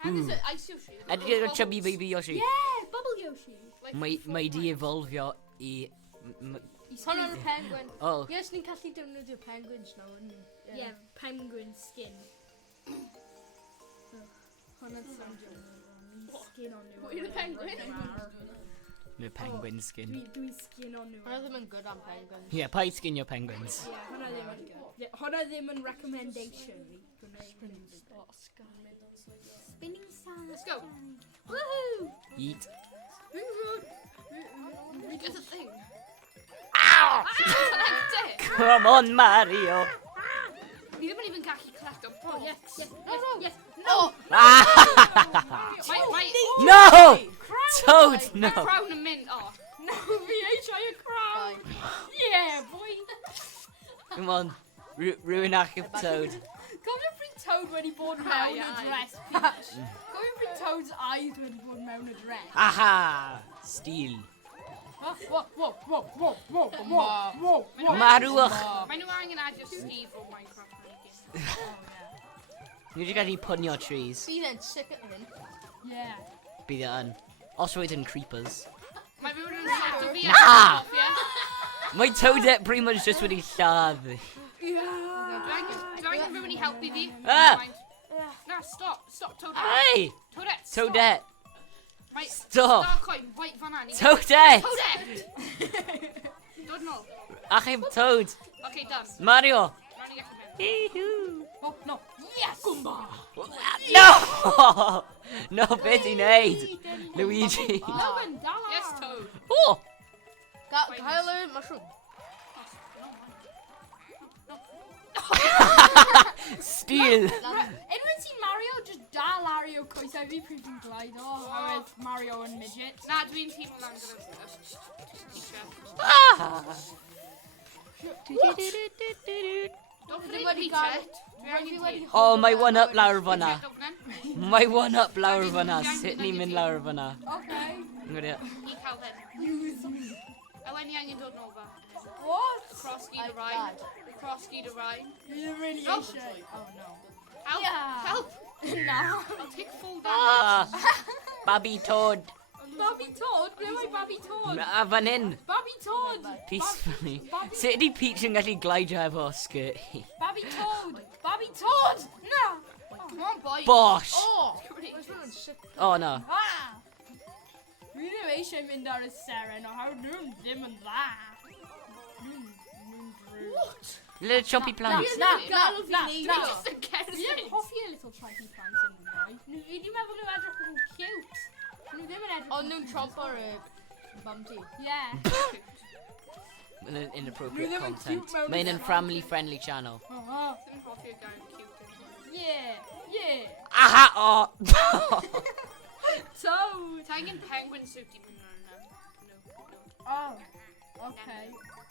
And is it Ice Yoshi? A di o chubby baby Yoshi. Yeah, Bubble Yoshi. Mae di evolfio i... Hwnnw'n y penguin. Oh, Yes, ni'n gallu defnyddio penguins nawr, yn ni? Yeah, penguin skin. Hwnnw'n soundio. Skin on nhw. What, you're the penguin? the penguin skin. Dwi skin on nhw. Hwnnw ddim yn good am penguins. Yeah, paid skin your penguins. Yeah, hwnna ddim yn good. Yeah, hwnna ddim yn recommendation fi. Spinning sand. Let's go. Woohoo! Yeet. Get the thing. Ow! Collect it. Come on, Mario. Ni ddim yn even gallu collect o. Oh, yes, yes, No, yes, no. yes. No. Ah! Right. No! Toad, no. My crown yn mynd. Oh. No, fi eisiau y crown. Yeah, boy. Come on. Ruin achub Toad. Cofio pryd Toad wedi bod Ah, mewn yeah, y dress, Peach? Cofio pryd Toad's eyes wedi bod mewn y dress? Aha! Steal. Whoa. Marwch. Maen nhw angen adio Steve o Minecraft Minecraft. Ni wedi gallu pwnio trees. Sydd yn sick at hyn. Yeah. Bydd e yn. Os roed yn creepers. Mae rhywun yn set o fi Na! ar y Mae Toadette pretty much just wedi lladd. Dwi angen rhywun i helpu fi. Ah! Na, stop Toadette. Hey! Toadette, stop. Toadette! Right, Stop! Star coin, right fan'na. Toadette! Toadette! Dod nôl. Achub Toad. Okay, done. Mario! Rhaid ni gallu mynd. Hee-hoo. Oh, no. Yes! Goomba! No! No, be ti'n neud? Luigi. Logan, dala! Yes, Toad. Oh! Gael y mushroom. Steal. Unwaith ti Mario, just da Lario coesau fi pryd fi'n glide o. Oherwydd Mario yn midget. Na, dwi'n team o lan gyda teacher. Ah! Don't forget Peachet. Dwi angen ti. Oh, mae one up lawr fyna. Peachet o fan. Mae one up lawr fyna. Sut ni'n mynd lawr fyna? Okay. I cael hyn. Eleni angen dod nôl fa. What? Cross gyd y Rhain. Cross gyd y Rhain. Fi ddim really No. eisiau. Oh, no. Help! Yeah. Help! No. I'll take full damage. Ah! Babi Toad. Babi Toad? Ble mae Babi Toad? A fan hyn. Babi Toad! Peacefully. Babi- Sut ydi Peach yn gallu glidio efo skirt hi? Babi Toad! Babi Toad! No! Come on, boy. Bosh! Oh! Great. Oes hwnnw'n sick. Oh no. Ah! Fi ddim eisiau mynd ar y seren o how nhw'n ddim yn dda. Nhw'n drwg. What? Little choppy plants. Na, Gadw fi neud You're o. just a guess. Fi ddim hoffi y little trampy plants yn nhw. Fi ddim meddwl nhw edrych yn cute. Nhw ddim yn edrych Ond nhw'n chomp ar y Bumpty. Yeah. With an inappropriate Really content. cute moments. Main and family friendly channel. Uh-huh. Think half your guy cute. Yeah. Aha! Oh! Toad. Tagging penguin suit even no. Oh. Okay.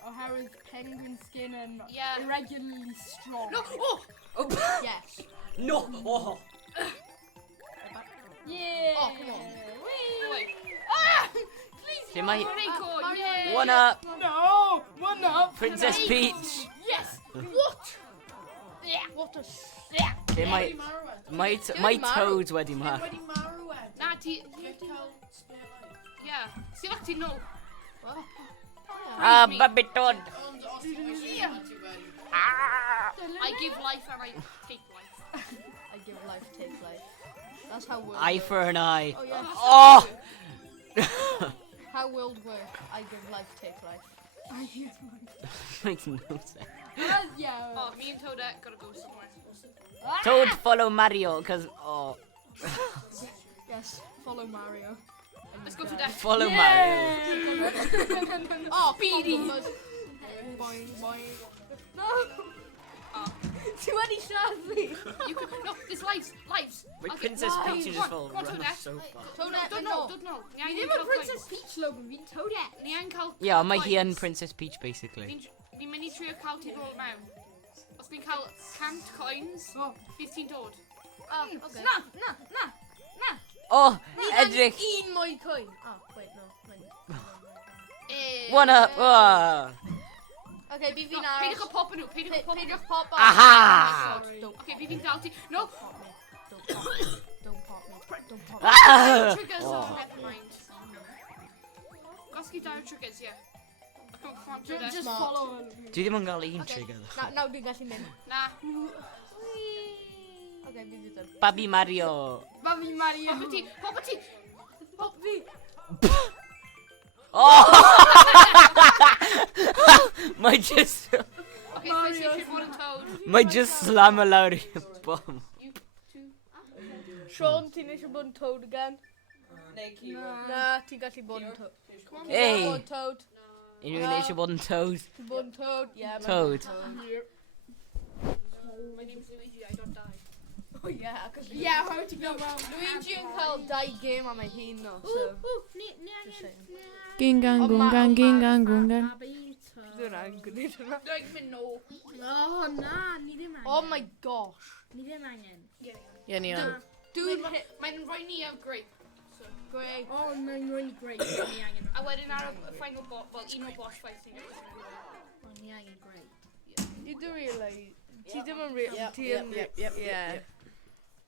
Oh, how is penguin skin and Yeah. irregularly strong? No. Oh. Yes. No! Oh! Yeah. Oh, come on. Whee. Wait. Ah! Please. They might- Rico, yay. One up! No. One up. Princess Peach! Yes. What? Yeah. What a They might. My toads wedi mar. Natty. Yeah. See, like, no. Ah, baby toad! I give life and I take life. I give life, take life. That's how world Eye works. for an eye. Oh yeah. Oh! How world work. I give life, take life. Makes no sense. Yeah. Oh, me and Toadette gotta go somewhere. Toad follow Mario, cause oh, Yes. Follow Mario. Let's go to that. follow Mario. Oh, Speedy. Boing, boing. No. Oh. Too many shots. You can, no, there's lives. With Okay, Princess lives. Peach is Come full on, run Toadette. so far. Toadette, No. You did a Princess Peach slogan. We Toadette. Nian cael... Yeah, mae hi yn Princess Peach basically. Ni'n mynd I trio cael ti ddod mewn. Os ni'n cael 100 coins, bydd ti'n dod. Oh, okay. Na. Oh, edrych. Eat my coin. Oh, wait, no. One up. Oh. Okay, BV No, now. peidiwch o pop nhw, peidiwch o pop nhw. Peidiwch pop off. Aha! Don't Okay, bydd fi'n dal ti. No! pop me. Don't pop me. Don't pop me. Ah! Triggers, Oh. never mind. Gosgi dau triggers, yeah. Come on, Just Toadette. Smart. follow her. Dwi ddim yn gael un Okay. trigger. Now dwi'n gallu mynd. Nah. Okay, BV done. Babi Mario. Babi Mario. Pop ti. Pop me. Oh! Mae just... Okay, PlayStation 1 and Toad. Mae just slam o lawr i'r bom. You two. Sean, ti'n eisiau bod yn Toad again? Na, ti'n gallu bod yn Toad. Come on. Hey. Bod yn Toad. Unrhyw eisiau bod yn Toad. Ti'n bod yn Toad? Yeah, mae'n Toad. My name's Luigi, I don't die. Oh yeah, cos Yeah, how to go around. Luigi yn cael 2 game am ei hun no, so... Just saying. Gingan, Oh, gungan, ma- gingan, gungan. Dwi'n angry dyna. Like me no. Oh, na, ni ddim angen. Oh my gosh. Ni ddim angen. Ie, ni yn. Dwi'n Mae'n rhoi ni am grape. So, Great. Oh, mae'n really great. Ni angen. a wedyn ar y final boss, well, un o'r boss fights ni. Oh, ni angen great. You do realise... Ti ddim yn real... Yep, Ti yn... yep, yep, Yeah.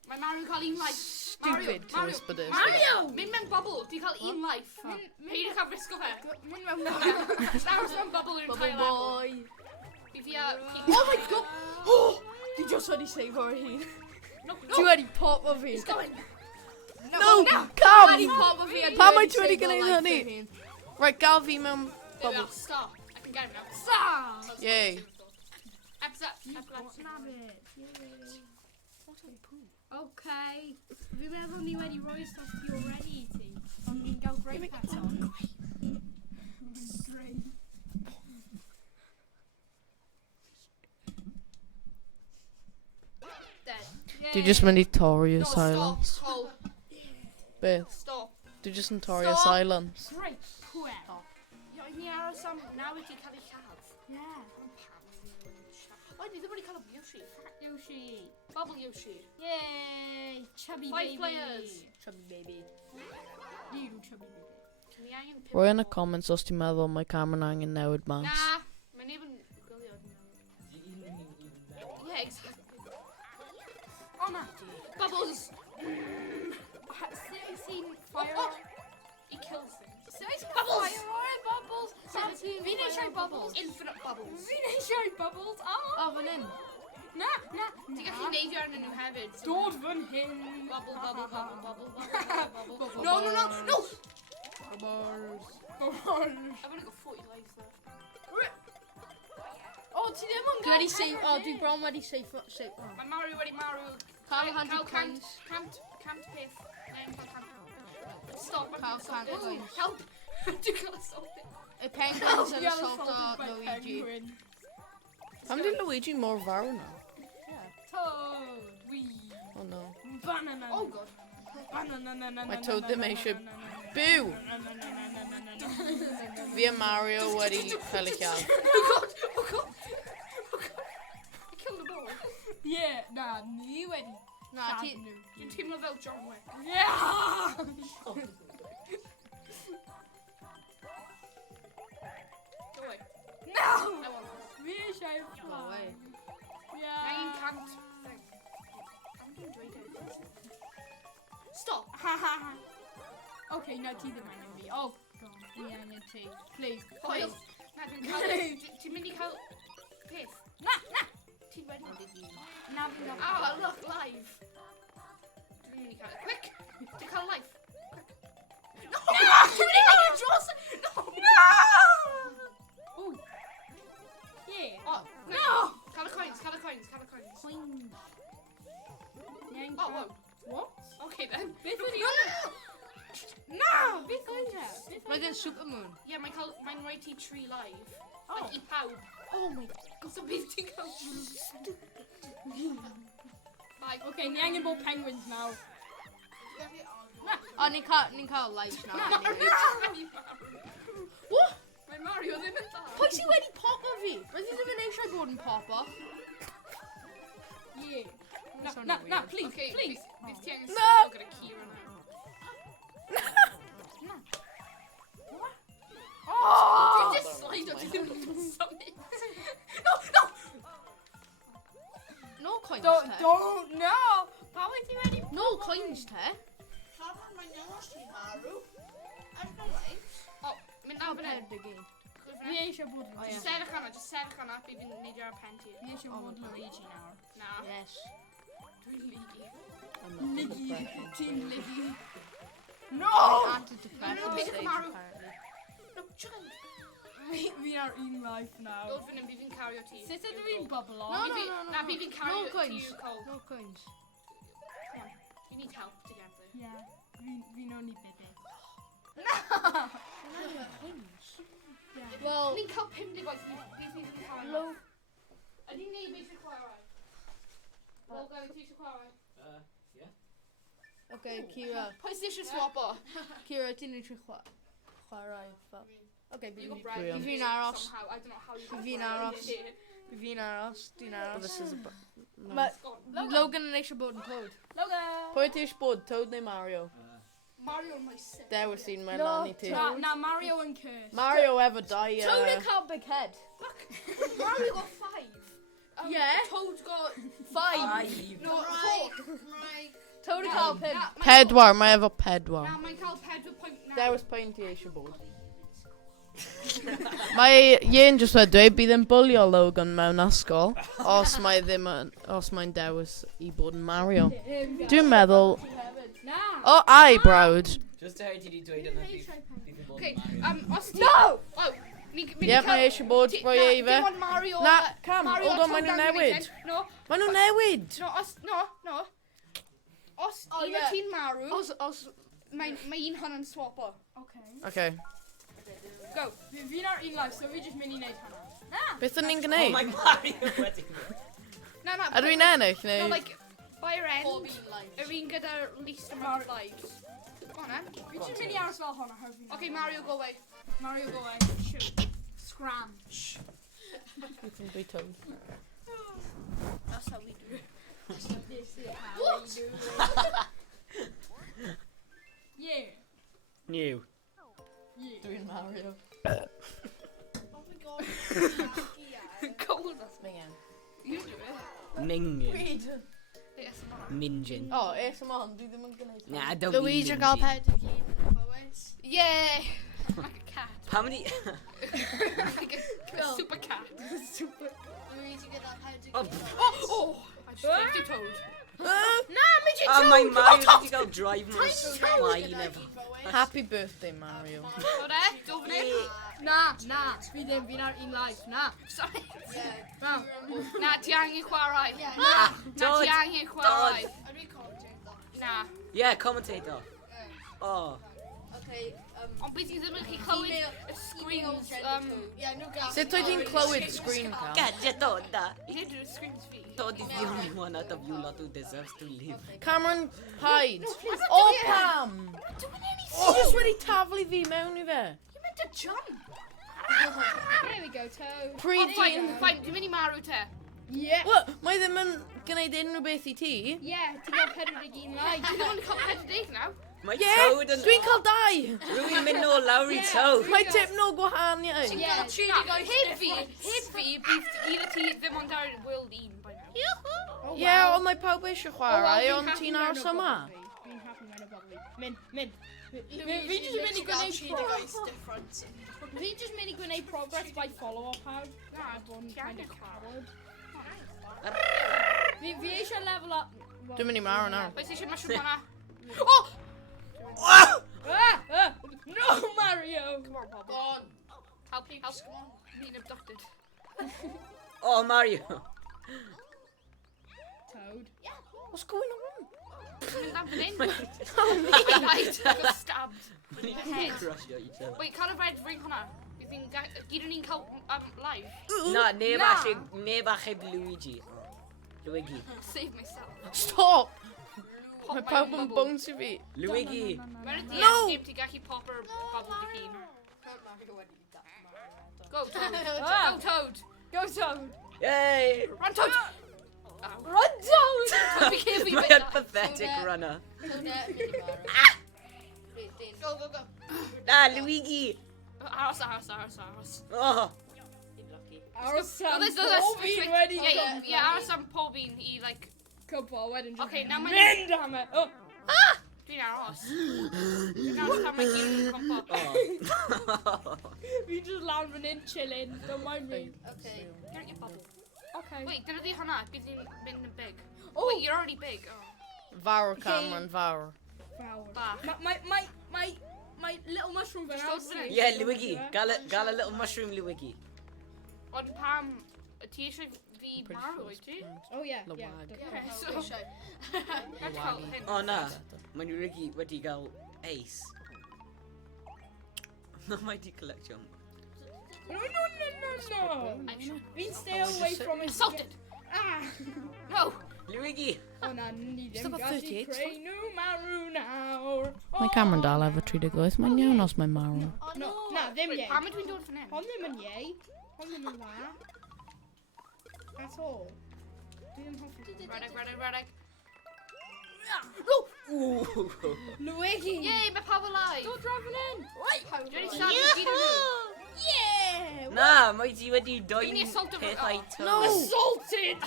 Mae Mario cael un life. Stupid. Mario. Hysbydus. Mario! Mynd mewn bubble, ti'n cael un life. Peidio cael risgo fe. Mynd mewn Nawr mewn bubble yr Bubble entire level. boy. Fi fi a... Oh my god! Oh! Di just wedi save o'r hun. No, Ti no. wedi pop o fi. He's going. No, Ti wedi come! pop o fi a Pam di wyt ti wedi save gwneud o'r life hynny? o'r hun. Right, gael fi mewn There we bubble. are, stop. I can get him now. Stop! Yay. Okay. Fi meddwl ni wedi rhoi stuff i already i ti. Ond ni'n gael great eto. Great. Dead. Dwi just mynd i torri y No, silence. stop. Cole, Beth? stop. Dwi just yn torri y Stop. silence. Great. Pwer. Ni aros am nawr wedi cael ei lladd. Yeah. O, ni ddim wedi cael y Yoshi. Yoshi. Bubble Yoshi. Yay. Chubby 5 baby. players. Chubby baby. Little chubby baby. Ni angen pum. Rhoi yn y comments os ti'n meddwl mae Cameron angen newid mas. Na, mae'n even gwylio. Yeah, exactly. Oh, na. Bubbles! Seen fire. Oh, he kills things. Seen Bubbles! fire oil bubbles. Fi'n eisiau bubbles. Infinite bubbles. Fi'n eisiau bubbles. Oh. Oh, fan hyn. Na. Ti'n gallu neidio arnyn nhw hefyd. so- Dod fan hyn. Bubble, bubble, bubble, bubble, bubble, bubble. No, no, no, no! Bubbles. I've only got 40 lives left. Oh, ti ddim yn Dwi wedi save... Oh, dwi bron wedi save... Oh. Mae Mario wedi Mario. Cael Cael 100 coins. Cant peth. Cael cant. Stop. Can't coins. Help. You gotta stop it. A penguins and a Yellow salter salted by Luigi. penguin. How did Luigi more Varro now? Toad. Wee. Oh no. Banana. Oh god. I told them I should boo. Via Mario wedi cael ei lladd. Oh god. Oh god. Oh god. I killed the ball. Yeah, nah, ni wedi. Nah, lladd ti... nhw. Dwi'n teimlo fel John Wick. Yeah! Go away. No! I want this. Fi eisiau Go away. Yeah. Nine can't. I'm doing great at this. Stop. Okay, no, ti ddim angen fi. Oh, god, fi angen ti. Please, Hwyl. please. Na, dwi'n cael... Ti'n mynd i cael... Peth? Na, na! Ti'n wedi... Na, fi na. Ah, look, live. Dwi'n mynd i cael... Quick! Ti'n cael life. Quick. No! Ti'n mynd i cael y dros... No! Ooh. Yeah. Oh, quick. No! Cael y coins, cael y coins, cael y coins. Coins. Nine Oh, whoa. What? Okay then. Beth wedi... No, no! No! Beth oedd e? Mae gen Supermoon. Yeah, mae'n rhoi ti 3 live. Oh. Like i pawb. Oh my god. So beth ti'n cael? Bye. Okay, ni angen bod penguins nawr. O, ni'n cael life now. Na, anyway. What? Mae Mario ddim yn dda. Pwy sy'n wedi popo fi? Roedd i ddim yn eisiau bod yn popo. Yeah. That's No, only no, no, weird. please, Okay, please. beth ti angen No! sefyll gyda Kira nawr? Oh! Dwi'n just slide o, ti ddim yn dod symud. No, no! No coins Don't, no! Pa wedi wedi... No coins te. O, mynd nawr fan hyn. Fi eisiau bod Oh, Just yeah. sefyll hwnna, bydd fi'n neud ar pen ti. Fi eisiau Oh bod my God. Luigi nawr. Na, Yes. dwi'n ligi. Liggy. Team Liggy. I No! antidepressant No, stage pick up Mario. apparently. No, chicken. Fi ar un life nawr. Dod fan hyn, bydd fi'n cario ti. Sut ydw fi'n bubble No, on? no. Na, bydd fi'n cario No ti coins. i'w Cole. No coins. Come on, you need help together. Yeah. Fi'n o'n i bebe. Well, Ni'n cael 50 gwaith, bydd fi'n cario. low. Ydy'n neud beth i'r chwarae? Logan, ti eisiau chwarae? Okay, Kira. Pwy sy'n eisiau swap o? Kira, ti'n eisiau chwarae fel... Okay, You got bydd bread. fi'n Fi'n aros. Somehow, I don't know how you Bydd fi'n aros. Bydd fi'n aros. Dwi'n aros. This is Logan yn eisiau bod yn Toad. Logan! Pwy ti eisiau bod? Toad neu Mario? Mario yn my sister. Dewis i'n mae'n nani ti. Na, Mario yn curse. Mario efo dau... Toad yn cael big head. Mario got 5. Yeah. Toad got... 5. No, 4. Toad yn cael pimp. Pedwar, mae efo pedwar. Na, mae'n cael 4 pwynt na. Dewis pwynt ti eisiau bod. Mae Ian jyst wedi dweud bydd yn bwlio Logan mewn ysgol os mae'n dewis i bod yn Mario. Dwi'n meddwl... Na! O, ai, brawd. Just how ti di dweud yna bydd yn bod Okay, Mario. os ti... No! Oh, Ie, mae eisiau bod rhoi ei fe. Dim ond Mario... Na, Cam, Mario hold on, a maen Toad nhw'n ang newid. gneud. No, Maen nhw'n newid. no, os... No. Os un o ti'n marw, mae un hwn yn swap o. Okay. Okay. Go. Fi'n ar un life, so fi jyst mynd i neud hwnna. Na! Beth ydyn ni'n Oh, mae gwneud? Mario wedi gwneud. Na. Ydw i'n ennill, No, neu... like, by your end, yr un gyda'r least amount of lives. Go on, then. Fi jyst mynd i aros fel hwnna, hoffi. Okay, Mario, go away. Mario go away. Shoot. Scram. You can be Toad. That's how we do it. What? Yeah. New. Yeah. Dwi'n Mario. Oh my god. Cold. Mingen. You do it. Mingin. Yes, Mingin. O, es yma hon, dwi ddim yn gwneud. Na, don't Luigi yn cael pedigree. Powys. Yeah. Like a cat. Pa many... Like a super cat. Super. Luigi gyda pedigree. Oh, I just flipped you Toad. oh, mae Mario wedi cael drive nhw'n slain efo. Happy birthday, Mario. O'r e? Do fan hyn? Na. Fi ddim, fi'n ar un life. Na. Sorry. Na. Na, ti angen chwarae. Na, Na, dod. ti angen chwarae. Are we commenting that? Na. Yeah, commentator. Oh. Okay, Ond beth sydd ddim yn chi clywed y screams, yeah, no gas. Sut oedd hi'n clywed screen cam? Gadja Tonda. Nid yw'r screams fi. Todd is the only one out of you lot who deserves to live. Cameron, hide. Oh, Pam! Ti just wedi taflu fi mewn I fe. You meant to jump. There we go, Toad. Fine, fine, dwi'n mynd I marw te. Yeah. Wel, mae ddim yn gwneud unrhyw beth I ti. Yeah, ti'n gael 41 like. Dwi ddim yn cael 40 nawr. Mae Ie, Toad yn... dwi'n cael 2. Rwy'n mynd nôl lawr I Toad. Mae tipno gwahaniaeth. Na, heb fi, bydd gyda ti ddim ond ar World 1 by now. Ie, ond mae pawb eisiau chwarae, ond ti'n aros yma. Fi'n happy mewn o bobl. Mynd. Fi jyst yn mynd I gwneud Fi jyst mynd I gwneud progress by follow up pawb. Na, bod yn kind of coward. Fi eisiau level up. Dwi'n mynd I marw nawr. Oes eisiau mushroom hwnna? Oh! No, Mario! Come on, Bob. Go on. Help, come on. Being abducted. Oh, Mario. Toad. What's going on? Dwi'n mynd am fan hyn. I died. I got stabbed. Head. Wait, can I red ring hwnna? Bydd ni'n gyd ni'n cael live? Na, neb achub Luigi. Luigi. Save myself. Stop! Pop Mae my pawb yn bubble. bounce I fi. Luigi. Mewn y No! DM ti'n gallu pop yr bubble dy hun. Go, Toad. Ah. Go, Toad. Go, Toad! Yay! Run, Toad. Run, Toad! Toad, be careful, you Mae bit yn that. pathetic runner. Go. Na, Luigi. Aros. Oh. Aros Oh, am there's pob un wedi Yeah, aros am pob un I, like... cwmpo, wedyn Okay, now my... Mynd am e! Oh. Dwi'n aros. Dwi'n aros pan mae gyd yn compo. Oh. Fi just lawr fan hyn chilling, don't mind me. Okay. You're at your bubble. Okay. Wait, dyna di hwnna. Bydd ni'n mynd yn big. Oh. Wait, you're already big. Oh. Fawr, Cameron, fawr. Flower. Bach. My little mushroom Just van open it. Yeah, Luigi. Gal a little mushroom, Luigi. Ond Pam, ti eisiau fi marw, wyt ti? Oh yeah, The yeah. wag. Okay, definitely. so... Gall cael hyn. Oh na, mae Luigi wedi gael ace. No, mae di collectio. No. I'm sure. Fi'n stay away from it. Assaulted! Ah! No! Luigi! O na, ni Still ddim got gallu 38. creu nhw marw nawr. Mae Cameron dal efo 38, mae'n iawn os mae'n marw. No, na, ddim Wait, ie. Pam ydw i'n dod fan hyn? Hon ddim yn ie. Hon ddim yn dda. At all. Dwi ddim hoffi. Redig. Ooh. Luigi! Yay, mae pawb alive! Dod draw fan hyn! Dwi'n wedi start gyd yn nhw. Yeah! Na, mae ti wedi Give me doi'n assault of- pethau oh. to. No! Assaulted!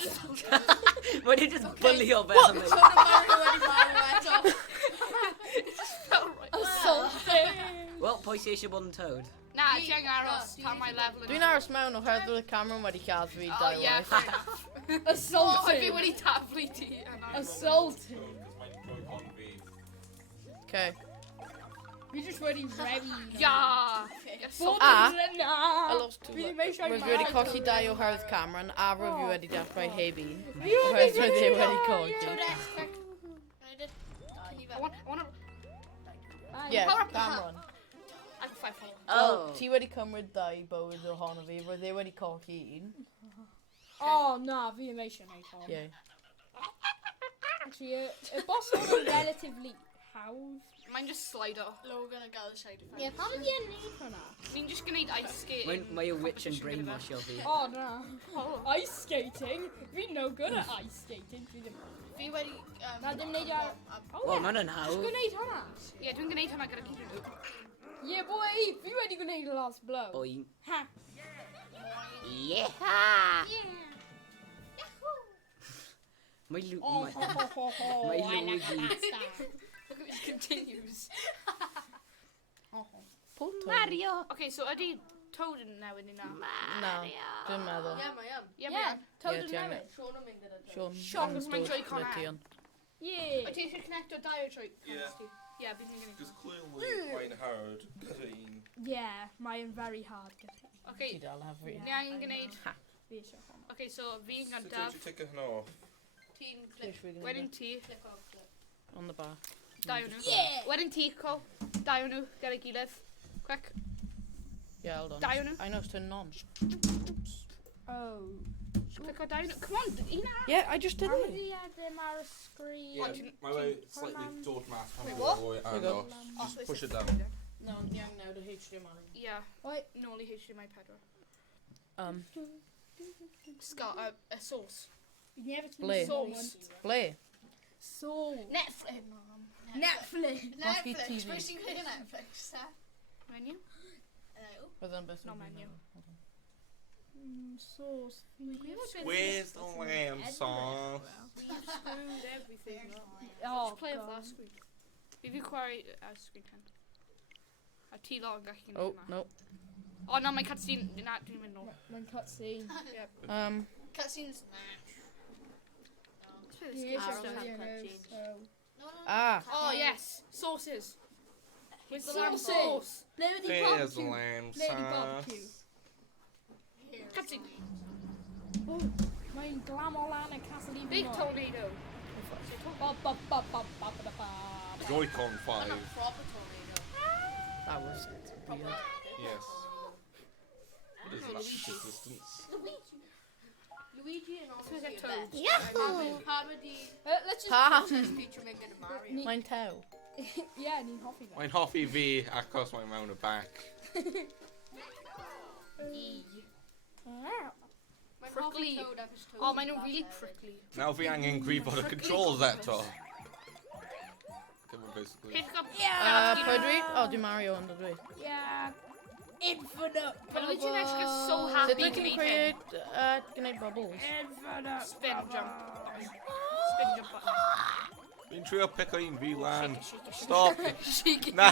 Mae di just bulio fel hynny. Felt right. Assaulted! Wel, pwy sy'n eisiau bod yn Toad? Na, ti angen aros pan mae level yn... Dwi'n aros mewn oherwydd bod y Cameron wedi cael fi Oh, dau yeah, waith. fair enough. Oh, fi Assaulted! wedi taflu ti. Assaulted! Okay. Fi just wedi rewi. Yeah! Bob A- yn I na! lost two. Fi ddim eisiau Rwy'n wedi colli dau oherwydd Cameron a rwy'n Oh. wedi dechrau heb un. Fi Oherwydd rwy'n wedi wedi colli. I want to... Ie, Power up. Cameron. I'm 5 4. Oh. Ti wedi cymryd dau bywyd ohono fi, roedd e wedi colli un. Oh, na, fi ddim eisiau neud hon. Ie. Actually, y boss hwn yn relatively hawdd. Mae'n just slido. Logan yn gael y side effect. Ie, pam ydi e'n neud hwnna? Fi'n just gwneud ice skating. Mae y witch yn brainwashio fi. Oh, na. Oh. Ice skating? Fi'n no good at ice skating. Fi ddim... Fi wedi... Na, ddim neud ar... Oh, Wel, ie. mae'n yn Ti'n hawdd. gwneud hwnna? Ie, dwi'n gwneud hwnna gyda gyd yn nhw. Yeah, boy! Fi wedi gwneud y last blow. Oi. Ha! Yeah! Mae Lu... Oh, Mae... ho, ho, ho, ho. Mae I like Luigi. that stuff. Look at it continues. Mario! Okay, so ydy Toad yn newid ni na? Na, dwi'n meddwl. Ie, mae am. Ie, Yeah, Toad Ie, yn ti angen. newid. Sean yn mynd gyda Joe. Sean, Sean, cos mae'n dod Joy-Con gyda ti e. ond. Yeah. Wyt ti eisiau connecto dau o troi? Yeah. Ie, bydd ni'n gwneud. Because clearly mae'n hard gyda un. Yeah, mae'n very hard gyda. Okay, Ti dal hefo fi. ni angen gwneud... Fi eisiau hwnna. Okay, so fi So yn don't daf. you take it off? Ti'n Yes, click we're gonna Wedyn do ti. off. on the bar. Dau nhw. Yeah! Wedyn ti, Cole. Dau nhw, gyda'i gilydd. Quick. Yeah, hold on. Dau nhw. I know it's turned on. Oh. Click o dau nhw. Come on, un arall. Yeah, I just did Pam it. ydi ddim ar y sgrin? Yeah, Oh, do you- my way slightly dod mas. Wait, what? There you go. Just push it down. No, yeah, now the HDMI. Yeah. Wait. Nôl I HDMI 4. A sauce. Never Ble. Sauce. Ble. So. Netflix. Mom. Netflix. Must be Netflix. TV. Pwy sy'n gwneud Netflix, ta? Menu. But then best No of menu. Sauce. Where's the lamb sauce? We screwed everything up. Oh, Just play off God. that screen. If you query screen 10. A ti lot yn gallu gwneud Oh, yma. no. Oh no, mae cutscene. Na, dwi'n mynd nôl. Mae'n cutscene. Cutscenes? Let's play this Yeah, game. sure, Stuff. yeah, no, so. Ah. Oh yes, sauces. With the lamb Sauces. sauce. Ble wedi There's the barbecue? lamb Ble wedi sauce. barbecue? Cutscene. Oh, mae'n glam o lan y castle i fi. Big tornado. Ba, ba, ba, ba, ba, ba, ba. Joy-Con 5. Not a proper tornado. That was weird. Yes. What is that resistance? Luigi and all Let's the get best. toads. Hamadi. Let's just... Ha! Feature making a Mario. Mae'n tew. Yeah, ni'n hoffi fe. Mae'n hoffi fi achos mae'n mewn y bac. Mae'n Prickly. hoffi Toad af his toes. Oh, maen nhw'n really prickly. Nawr fi angen gwybod y controls eto. Come on, basically. Pick up. Pwy dwi? Oh, dwi Mario under dwi. Yeah. Infinite But Luigi Next gets so So happy dwi to can meet him. create, gwneud bubbles. Infinite Spin jump. Spin jump button. Fi'n trio pico un fi lan. Shake it, Stop. shake it. Na.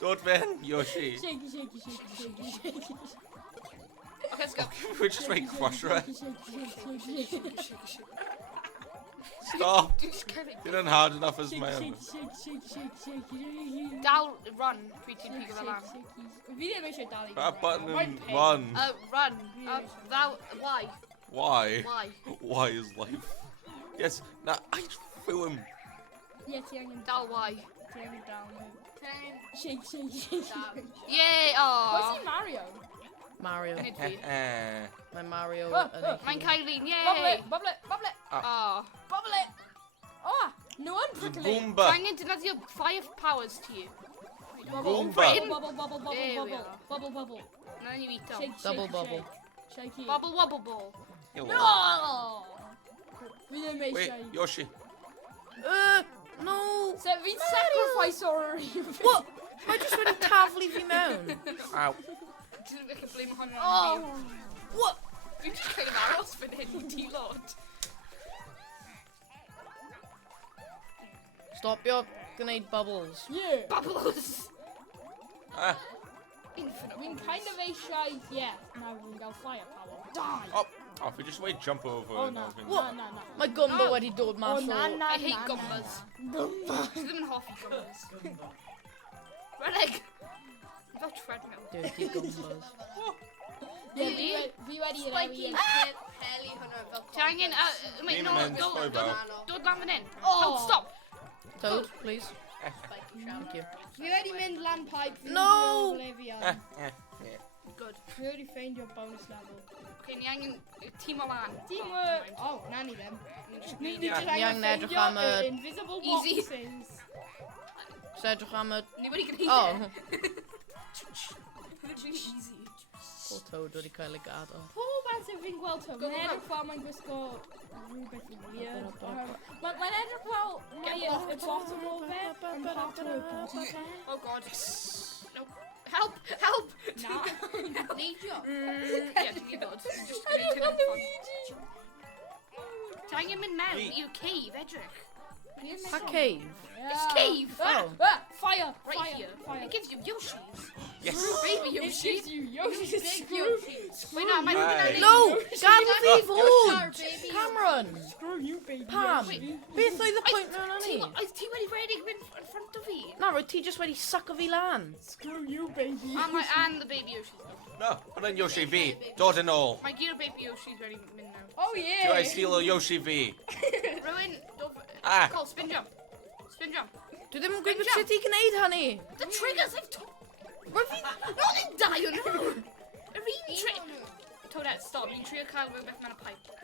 Dod fe'n, Yoshi. Shaky, shaky, shaky, shaky, shaky. Okay, let's go. We're just make crusher. Shaky, shaky, shaky. Stop. Just kind of Dyn nhw'n hard enough as Shaky, my shaky, own. shaky, shaky, shaky, shaky. Dal, run. Dwi ti'n pigo fel lan. Fi ddim eisiau dal i That button Mae'n and pain. run. Run. Thou, why? Why? Why? Why is life? Yes. Nah, I threw him. Ie, ti angen Dal, why? Ti angen dal nhw. Ten. Shake, shake, shake. Yay, Pwy aw. sy'n Mario? Mario. Nid fi. Mae'n Mario Oh, yn ei Mae'n hun. cael un, Bubble yay. it, bubble it, bubble it, Aw. bubble it. Oh, no one The prickly. Goomba. Angen defnyddio 5 powers ti. Goomba. Bubble, bubble, bubble, There we bubble, are. bubble, bubble. Na ni wito. Shake, Double shake, bubble. shake. Shake it. Bubble wobble ball. No! Fi ddim Wait, eisiau. Yoshi. No! So fi'n sacrifice o'r What? Mae jyst wedi taflu fi mewn. Ow. Dwi'n eich blame hwn Oh! yn fi. What? Dwi'n just cael aros fan hyn i ti lot. Stopio gwneud bubbles. Yeah! Bubbles. Ah. Infinite. Fi'n kind of eisiau, yeah, nawr fi'n gael firepower. Die! Oh, oh, if we just wait, jump over. Oh, and na, I'll be- na, na, na. Mae Gumba No. wedi dod Oh, mas na, o... na, I hate na, Gumbas. Gumba. Dwi ddim yn hoffi Gumbas. Redeg. Fel treadmill. Dirty Gumbas. Really? Fi wedi Spiky rewi. heli hwnna fel Ti angen... Wait, Dim no, yn sboi fel. dod lan fan hyn. Oh. Toad, stop. Toad, please. Spiky shell. Thank you. Fi wedi mynd lan pipe. No! Oblivion. Good. Fi wedi ffeindio bonus level. Okay, ni angen tîm o lan. Teamwork! Oh, na ni ddim. Ni Ie. jyst Ni angen edrych am y- invisible Easy. boxes. So edrych am y... Ni wedi gwneud Oh, Easy. poor Toad wedi cael ei gadael. Pob eto fi'n gweld hwn, Go, mae'n go, edrych fel mae'n gwisgo rhywbeth yn weird. Ba-ba-ba. Mae'n edrych fel mae y bottom o fe yn part o'r bottom fe. Oh god. No. Help! Help! Na. Neidio. Ie, ti'n gwybod. Just gwneud hyn yn ffon. Ti angen mynd mewn i'w cave, edrych. A cave? It's cave! Oh. Fire! Right Fire! here. Fire! It gives you Yoshis. Yes. Baby It Yoshi. gives you Yoshi's Big screw. Yoshi. Wait, na, mae'n Right. mynd No! Gadael fi fod! baby. Cameron! Screw you, baby. Pam! Yoshi. Beth oedd y pwynt mewn o'n i? Ti wedi redig mynd yn ffront o fi? Na, roedd ti just wedi sucko fi lan. Screw you, baby. And the baby Yoshis. No, hwnna'n Yoshi fi. Dod yn ôl. Mae gyda baby Yoshis wedi mynd nawr. Oh, Do yeah. I steal a Yoshi fi? Rwy'n... Ah. Cole, spin jump. Spin jump. Dwi ddim yn gwybod sut i gwneud hynny. The triggers I've told. No, ni'n dau o nhw. Yr un trick. Toadette, stop. Ni'n trio cael rhywbeth mewn y pipe.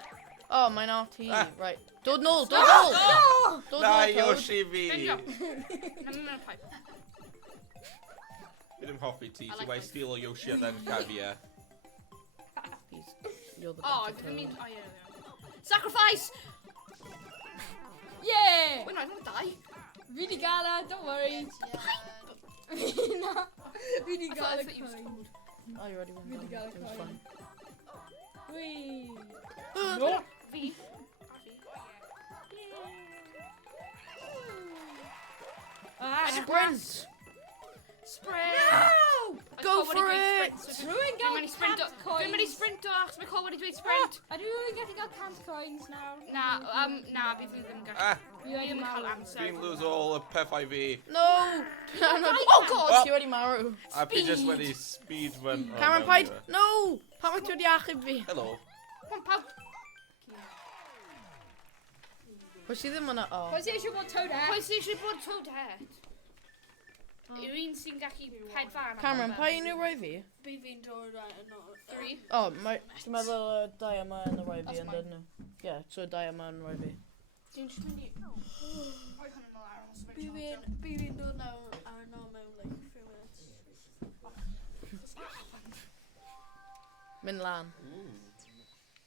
Oh, mae'n RT. Right. Dod nôl, dod No! nôl. Dod Na, nôl, Toad. Yoshi fi. Spin jump. Na mewn y pipe. Fi ddim hoffi ti, I ti like wedi this. steal o Yoshi a then Cavia. You're the Oh, I better didn't mean. Toad. Oh, yeah. Sacrifice! Yeah! Wait, no, I don't die. Fi di gael e, don't worry. Na, fi di I gael y thought you was coin. cold. Oh, you already won. Really got a It was coin. fun. Whee! No. V. Ah, Sprint! Sprint! No! Go for it! Rwy'n gael Dwi'n cant mynd i coins. sprint o, achos mae Cole wedi dweud sprint. A dwi'n gallu gael cant coins nawr. Na, fi ddim yn gallu. Ah, Fi Fi wedi ddim yn cael marw. amser. fi'n lose all y pethau fi. No! Oh god! Oh. Ti wedi marw. A fi just wedi speed run. Oh, Cameron, no, paid! no. No! Pam wyt ti wedi achub fi? Hello. Come on, pawb. Pwy sydd ddim yna? Oh. Pwy sy'n eisiau bod Toadette? Pwy sy'n eisiau bod Toadette? Yw un sy'n gallu hedfan. Cameron, pa un yw roi fi? Fi fi'n dod yn ôl. 3. Oh, ti'n meddwl y dau yma yn y roi fi yn dod nhw? Ie, so y dau yma yn roi fi. Dwi'n just mynd i... Rhoi hwn yn ôl ar ôl switch. Fi fi'n dod nawr ar yn ôl mewn like 3 minutes. Mynd lan.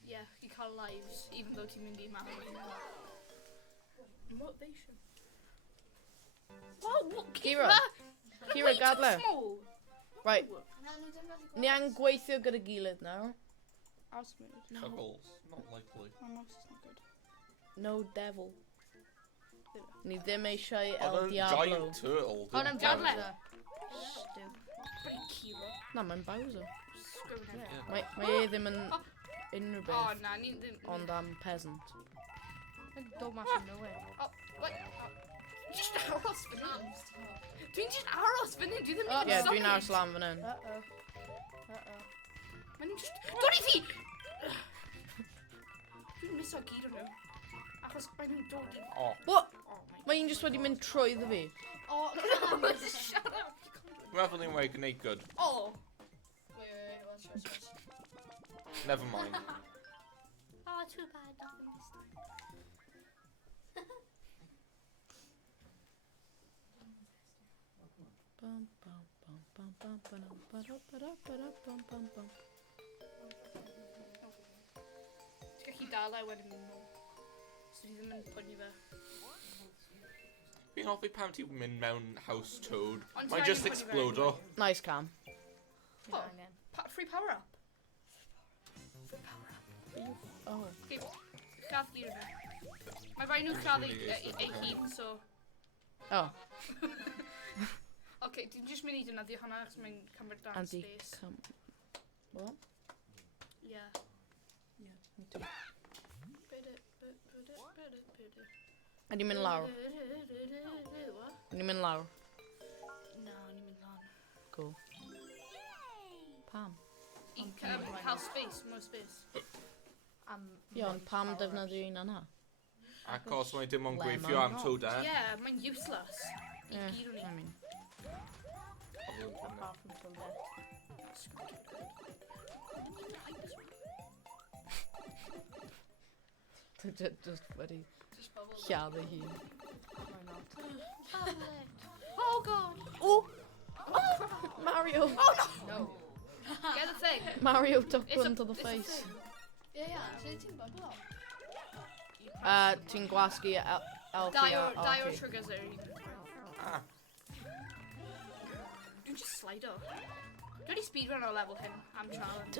Yeah, you cael lives, even though ti'n mynd i marw. Motivation. Wow, what? Kira. Kira, gadle. Right, ni ang gweithio gyda gilydd nawr. I'll smooth. Chuckles. Not likely. My mouse is not good. No devil. Ni ddim eisiau El Oedd yn Diablo. giant turtle. Oh, didn't I'm it? gadle. Pretty Kira. Na, mae'n Bowser. Scribbling. Mae e ddim yn unrhyw Oh, beth, na, ni ddim... ond am peasant. Dod mas yn nowhere. Oh, wait. Just aros fan hyn. Dwi'n just aros fan hyn, dwi ddim yn Ie, dwi'n aros lan fan hyn. Mae'n just... Dod i fi! Dwi'n miso gyd o'n nhw. Achos mae nhw'n dod i... Oh, What? Oh my... Mae un just wedi mynd trwyddo fi. Oh, no, shut up. dwi'n meddwl ni'n wedi gwneud good. Oh. Wait, let's try. Never mind. Oh, too bad. Nothing this time. Bum, bum, bum, bum, bum, ba-dum, ba-dum, ba-dum, ba-dum, bum, bum, bum. Ti'n gallu dal e wedyn mynd nôl. So ti ddim yn pwynnu fe. Fi'n hoffi pam ti'n mynd mewn house toad. Ond Mae'n ti'n just angen pwynnu fe explodo. Nice cam. Oh, free power up. Oh. Okay, gath gyd yna. Mae rhaid nhw cael ei hun, so... Oh, Okay, dwi'n just mynd i defnyddio hwnna achos mae'n cymryd dan anti space. cam. What? Yeah. Yeah, me too. Bydde. Ydy mynd lawr. What? Ydy mynd lawr. Na, ni'n mynd lan. Cool. Pam? I cael space, more space. Ie, ond pam defnyddio un yna? Acos mae dim ond Lemon gweithio am rock. Toadette. Yeah, mae'n useless. I Yeah, gyd o'n I i. mean. Apart from Toadette. Just wedi lladd ei hun. Why not? Oh god! Oh! Mario! Oh no! Get the thing. Mario took It's a- one to the it's a face. thing. Ie, lle ti'n byblo? Ti'n gwasgu LT Dau a o'r RT. triggers yr un. Ah, Dwi'n just slido. Dwi wedi speedrun o level hyn am challenge.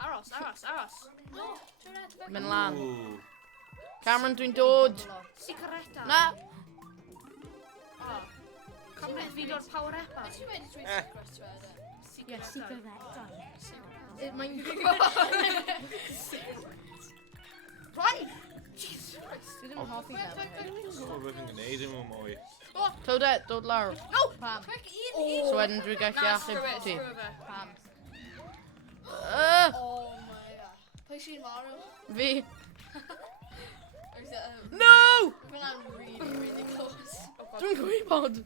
Aros. Mynd lan. ooh. Cameron, dwi'n dod. Sigareta. Na! Oh. Cameron fi o'r power up. Ydych chi'n wedi Eh. tweet secret to it? Sigareta. Mae'n... Rhan! Jesus Christ. Dwi ddim yn hoffi fe. So rwy'n gwneud dim yn mwy. Toadette, dod lawr. No! Pam. So wedyn dwi'n gallu Na, achub ti. screw it. Pam. Oh my god. Pwy sy'n marw? Fi. No! When I'm really, really close. Drink a wee pod.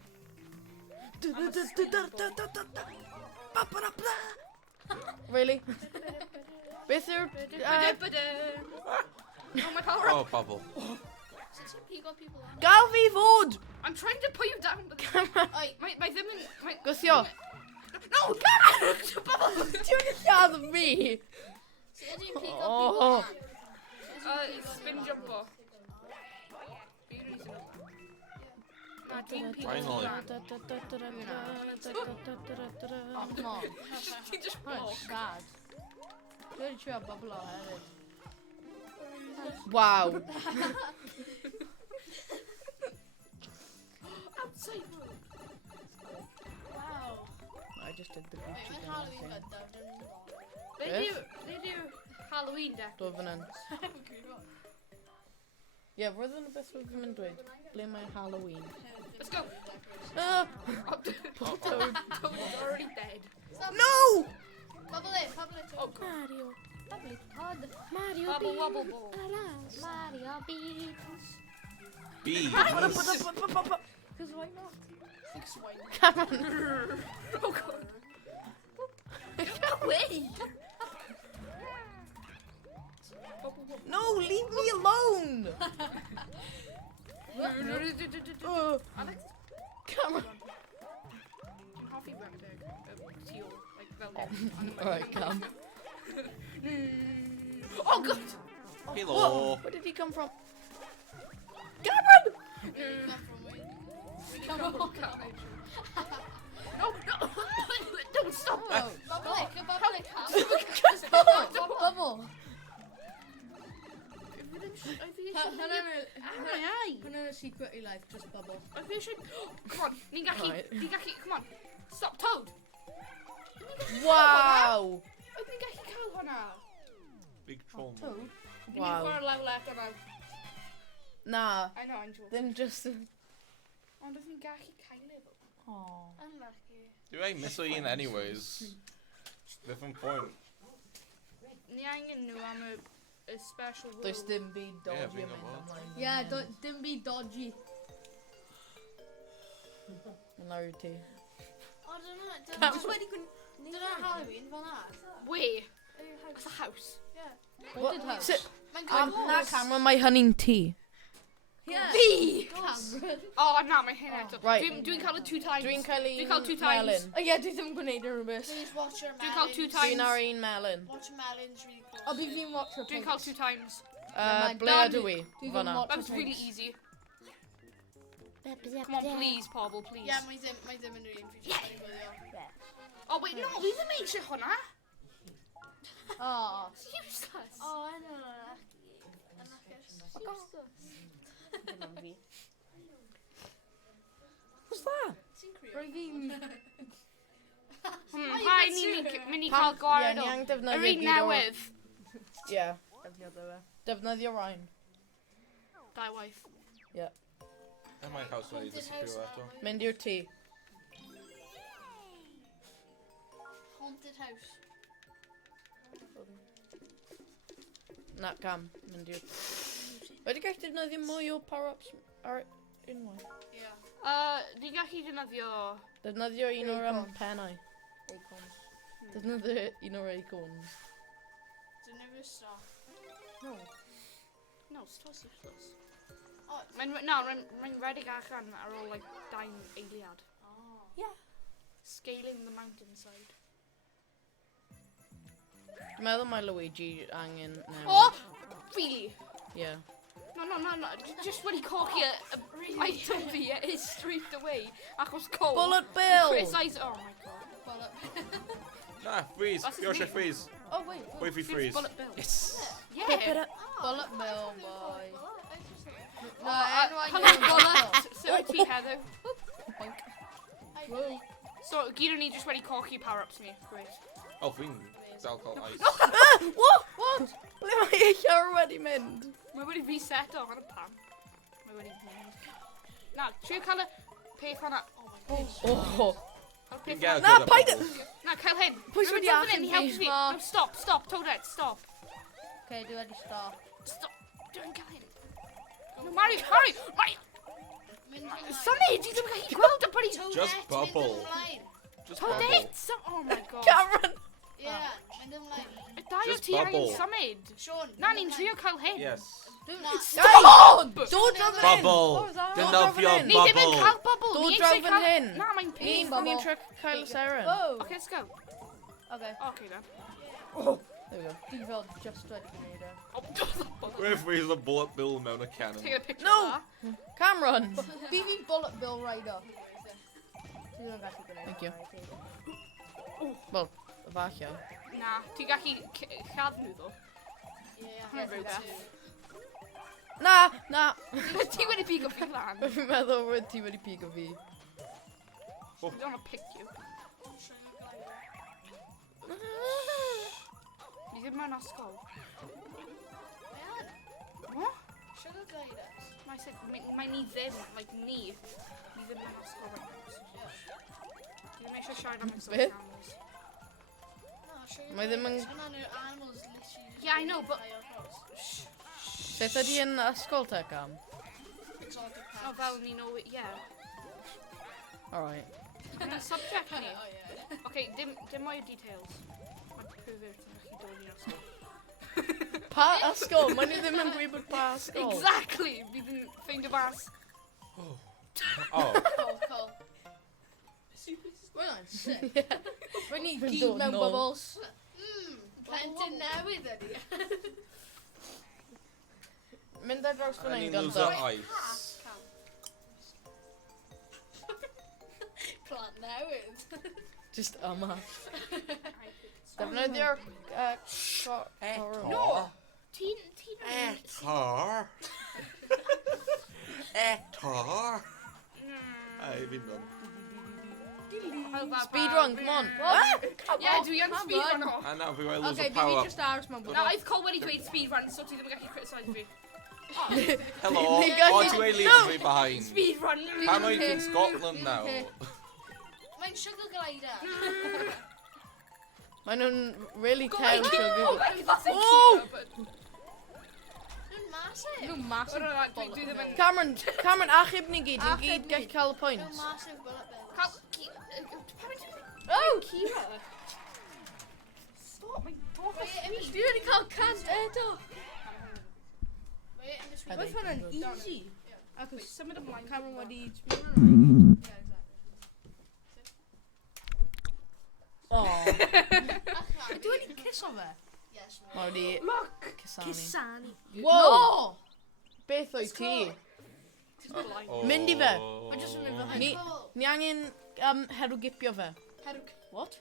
Really? Beth yw'r... Oh, my power up. Oh, bubble. Since you got people on. Gal fi fod! I'm trying to put you down, but my ddim yn... Gwthio. No, God! Bubble! Ti'n lladd fi? So ydy'n pigo Oh. people Spin jumper. Na, dwi'n pigo. Finally. Oh, come on. Ti just Oh, block. sad. Dwi wedi trio bobl o hefyd. Wow. Outside world. Wow. I just did the Wait, Gucci when thing. Halloween got done, didn't They do Halloween deck. Dwfnant. Yeah, roedd yn y beth oedd yn mynd dweud. Ble mae Halloween? Let's go. Ah! Toad already dead. No! Bubble it. Oh, God. Mario. Bubble pod. Mario Bubble wobble ball. Mario beans. Bees. Because why not? Cameron. Oh, God. No way. No, leave me alone! Alex, Cameron. I'm half eat rabbit egg. Teal, like velvet. Alright, Cam. Oh, God. Hello. Where did he come from? Cameron! No, no. Don't stop. Bubble it. Bubble. Banana secret life, just bubble. Come on, Ningaki, Right. come on. Stop, Toad. Wow! Ningaki cael hwnna. Big trauma. Toad. Wow. Chwarae lefel eto nawr. Nah, I know, I'm joking. then just... Ond oedd ni'n gallu cael efo. Aww. Unlucky. Do I miss un anyways? Different point. Ni angen nhw am y special rule. Does dim byd Yeah, dodgy being yn a mynd what? ymlaen. Yeah, dim be dodgy. Yna yw ti. Oh, Just wedi gwyn... Dyna Halloween fel na. We. It's a house. What did house? Sit. Mae'n Na gwybod. Cameron, mae hynny'n ti. Yeah. Fi! Cameron. Oh, na, mae hyn eto. Right. Dwi'n cael y two times. Dwi'n cael Dwi'n cael two un times. melyn. Oh yeah, dwi ddim yn gwneud yn rhywbeth. Please watch your Dwi'n cael two melons. times. Dwi'n ar un melyn. Watch your melons really close. O, fi fi'n watch your Dwi'n cael two times. mind. Ble Dan, ydw i? dwi ddim Fyna. lot- That was really easy. Come on, please, Pobl, please. Yeah, mae ddim yn rili. Fi jyst yn gwylio. Oh, wait, no, fi ddim eisiau hwnna. Oh. It's useless. Oh, I know. Unlucky. What's that? Roedd fi'n... Pa ni'n mynd i cael Ie, gwared ni o? angen Yr defnyddio un newydd. Ie. Defnyddio rhain. Dau waith. In my house when you disappear eto. Mynd i'r tŷ. Haunted house. Na, Cam. Mynd i'r... Wedi gallu defnyddio mwy o power-ups ar unwaith. Yeah. Di gallu defnyddio... Defnyddio un o'r Acorns. pennau. Acorns. Defnyddio un o'r acorns. Dyn nhw'n stop. No. No, stos useless. Oh, Mae'n redig allan ar ôl, like, dau'n eiliad. oh. Yeah. Scaling the mountainside. Dwi'n meddwl mae Luigi angen newid. Oh! Really? Yeah. No. Just when he cocky a item fi is straight away. Achos cold. Bullet Bill! Criticise... Oh my god. Bullet. Nah, freeze. That's his Yoshi, name. freeze. Oh, wait. Wait for freeze. Bullet Bill. Yes. Yeah. Bullet Bill, boy. No, bullet. So ti Heather. Whoa. So, gyd o'n ni just wedi cocky power-ups ni. Great. Oh, fi'n alcohol ice. What? Ble mae eich ar wedi mynd? Mae wedi reset o, hwnna pam. Mae wedi mynd. Na, trio cael y peth hwnna. Oh. Cael y Fi'n peth gael hwnna. Na, good at paid bubbles. Na, cael hyn. Pwy sydd wedi Rwy'n achub he fi? helps me. Ma- No, stop, Toadette, stop. Okay, dwi wedi stop. Stop. Dwi'n cael hyn. No, Mario! Mynd ymlaen. Symud! Dwi ddim yn gallu gweld y body! Just bubble. Mynd ymlaen. Just bubble. Toadette! Oh my god. Cameron! Ie, mynd ymlaen. Y dau o Just ti angen bubble. symud. Sean, Na, mynd ni'n ymlaen. trio cael hyn. Yes. Stop! Don't drop it in! Bubble. Defnyddio Ni ddim yn bubble. cael bubble. Don't Ni draw eisiau fan cael... hyn. Na, mae'n Ni'n pink. ni'n trio cael Seren. Oh. Okay, let's go. Okay. Okay, then. There we go. Di fel just wedi gwneud e. If we the bullet bill mewn y cannon. Take a picture No. of that. Cameron! Fi fi bullet bill rider. Dwi ddim yn gallu gwneud. Thank you. e. Wel, falle. Na, ti'n gallu lladd nhw ddo. Ie, Hwnna'n rhywbeth. Na, na! Ti wedi pigo fi lan. Fi'n meddwl bod ti wedi pigo fi. I don't want to pick you. Ni ddim mewn ysgol. What? Sugar gliders. I said, mae ni ddim, like ni. Ni ddim mewn ysgol right now. Dwi ddim eisiau siarad am ysgol Beth? animals. No, sugar Mae ddim yn- gliders. Hwnna'n yr animals literally just Yeah, I know, but- high off house. Sut ydi yn ysgol te, Cam? Exotic Oh, pets. fel ni know it, yeah. Alright. Yn subject ni. Oh, yeah. Okay, dim mwy o details. Mae'n pervert yn gallu dod i'r ysgol. Pa ysgol? Mae ni ddim yn gwybod pa ysgol. Exactly! Bydd yn ffeindio bas. Oh. Cool, cool. Well, that's sick. We need Fynd gyd dod mewn nôl. bubbles. Plentyn newydd ydi. Mynd ar draws fan And hyn, he lose ganddo. ice. Plant newydd. Just yma. Defnyddio'r corwm. No. Ti'n... Etar. Etar. Ai, fi'n dod. Speedrun, come on. Yeah, dwi yn speedrun o. A nawr fi wedi lose Okay, a fi power. just aros mewn Na, bubbles. oedd Cole wedi dweud speedrun, so ti ddim yn gallu criticise fi. Hello. Ni gallu- O, ti wedi leave me behind. Speedrun! Pam oedd ti'n Scotland now? Mae'n sugar glider. Maen nhw'n really Go tew on, sugar. that's a Oh! cute, but... Nhw'n massive. Nhw'n massive. Dwi ddim yn... Cameron, achub ni gyd. Ni gyd gallu cael y Nhw'n pwynt. massive bullet bills. Cael... Oh! Kira. Stop, mae'n bwch o sweet. Dwi wedi cael cant eto. I Beth think hwnna'n I'm good. easy? Wait, symud ymlaen. Cameron wedi... Oh, Dwi wedi kiss o fe? Yes. mae wedi Look! cysanu. Kisani. Wow! Beth o'i ti? Oh. Mynd i fe. Mae jyst yn mynd fel Ni- hyn. Ni angen herwgipio fe. What?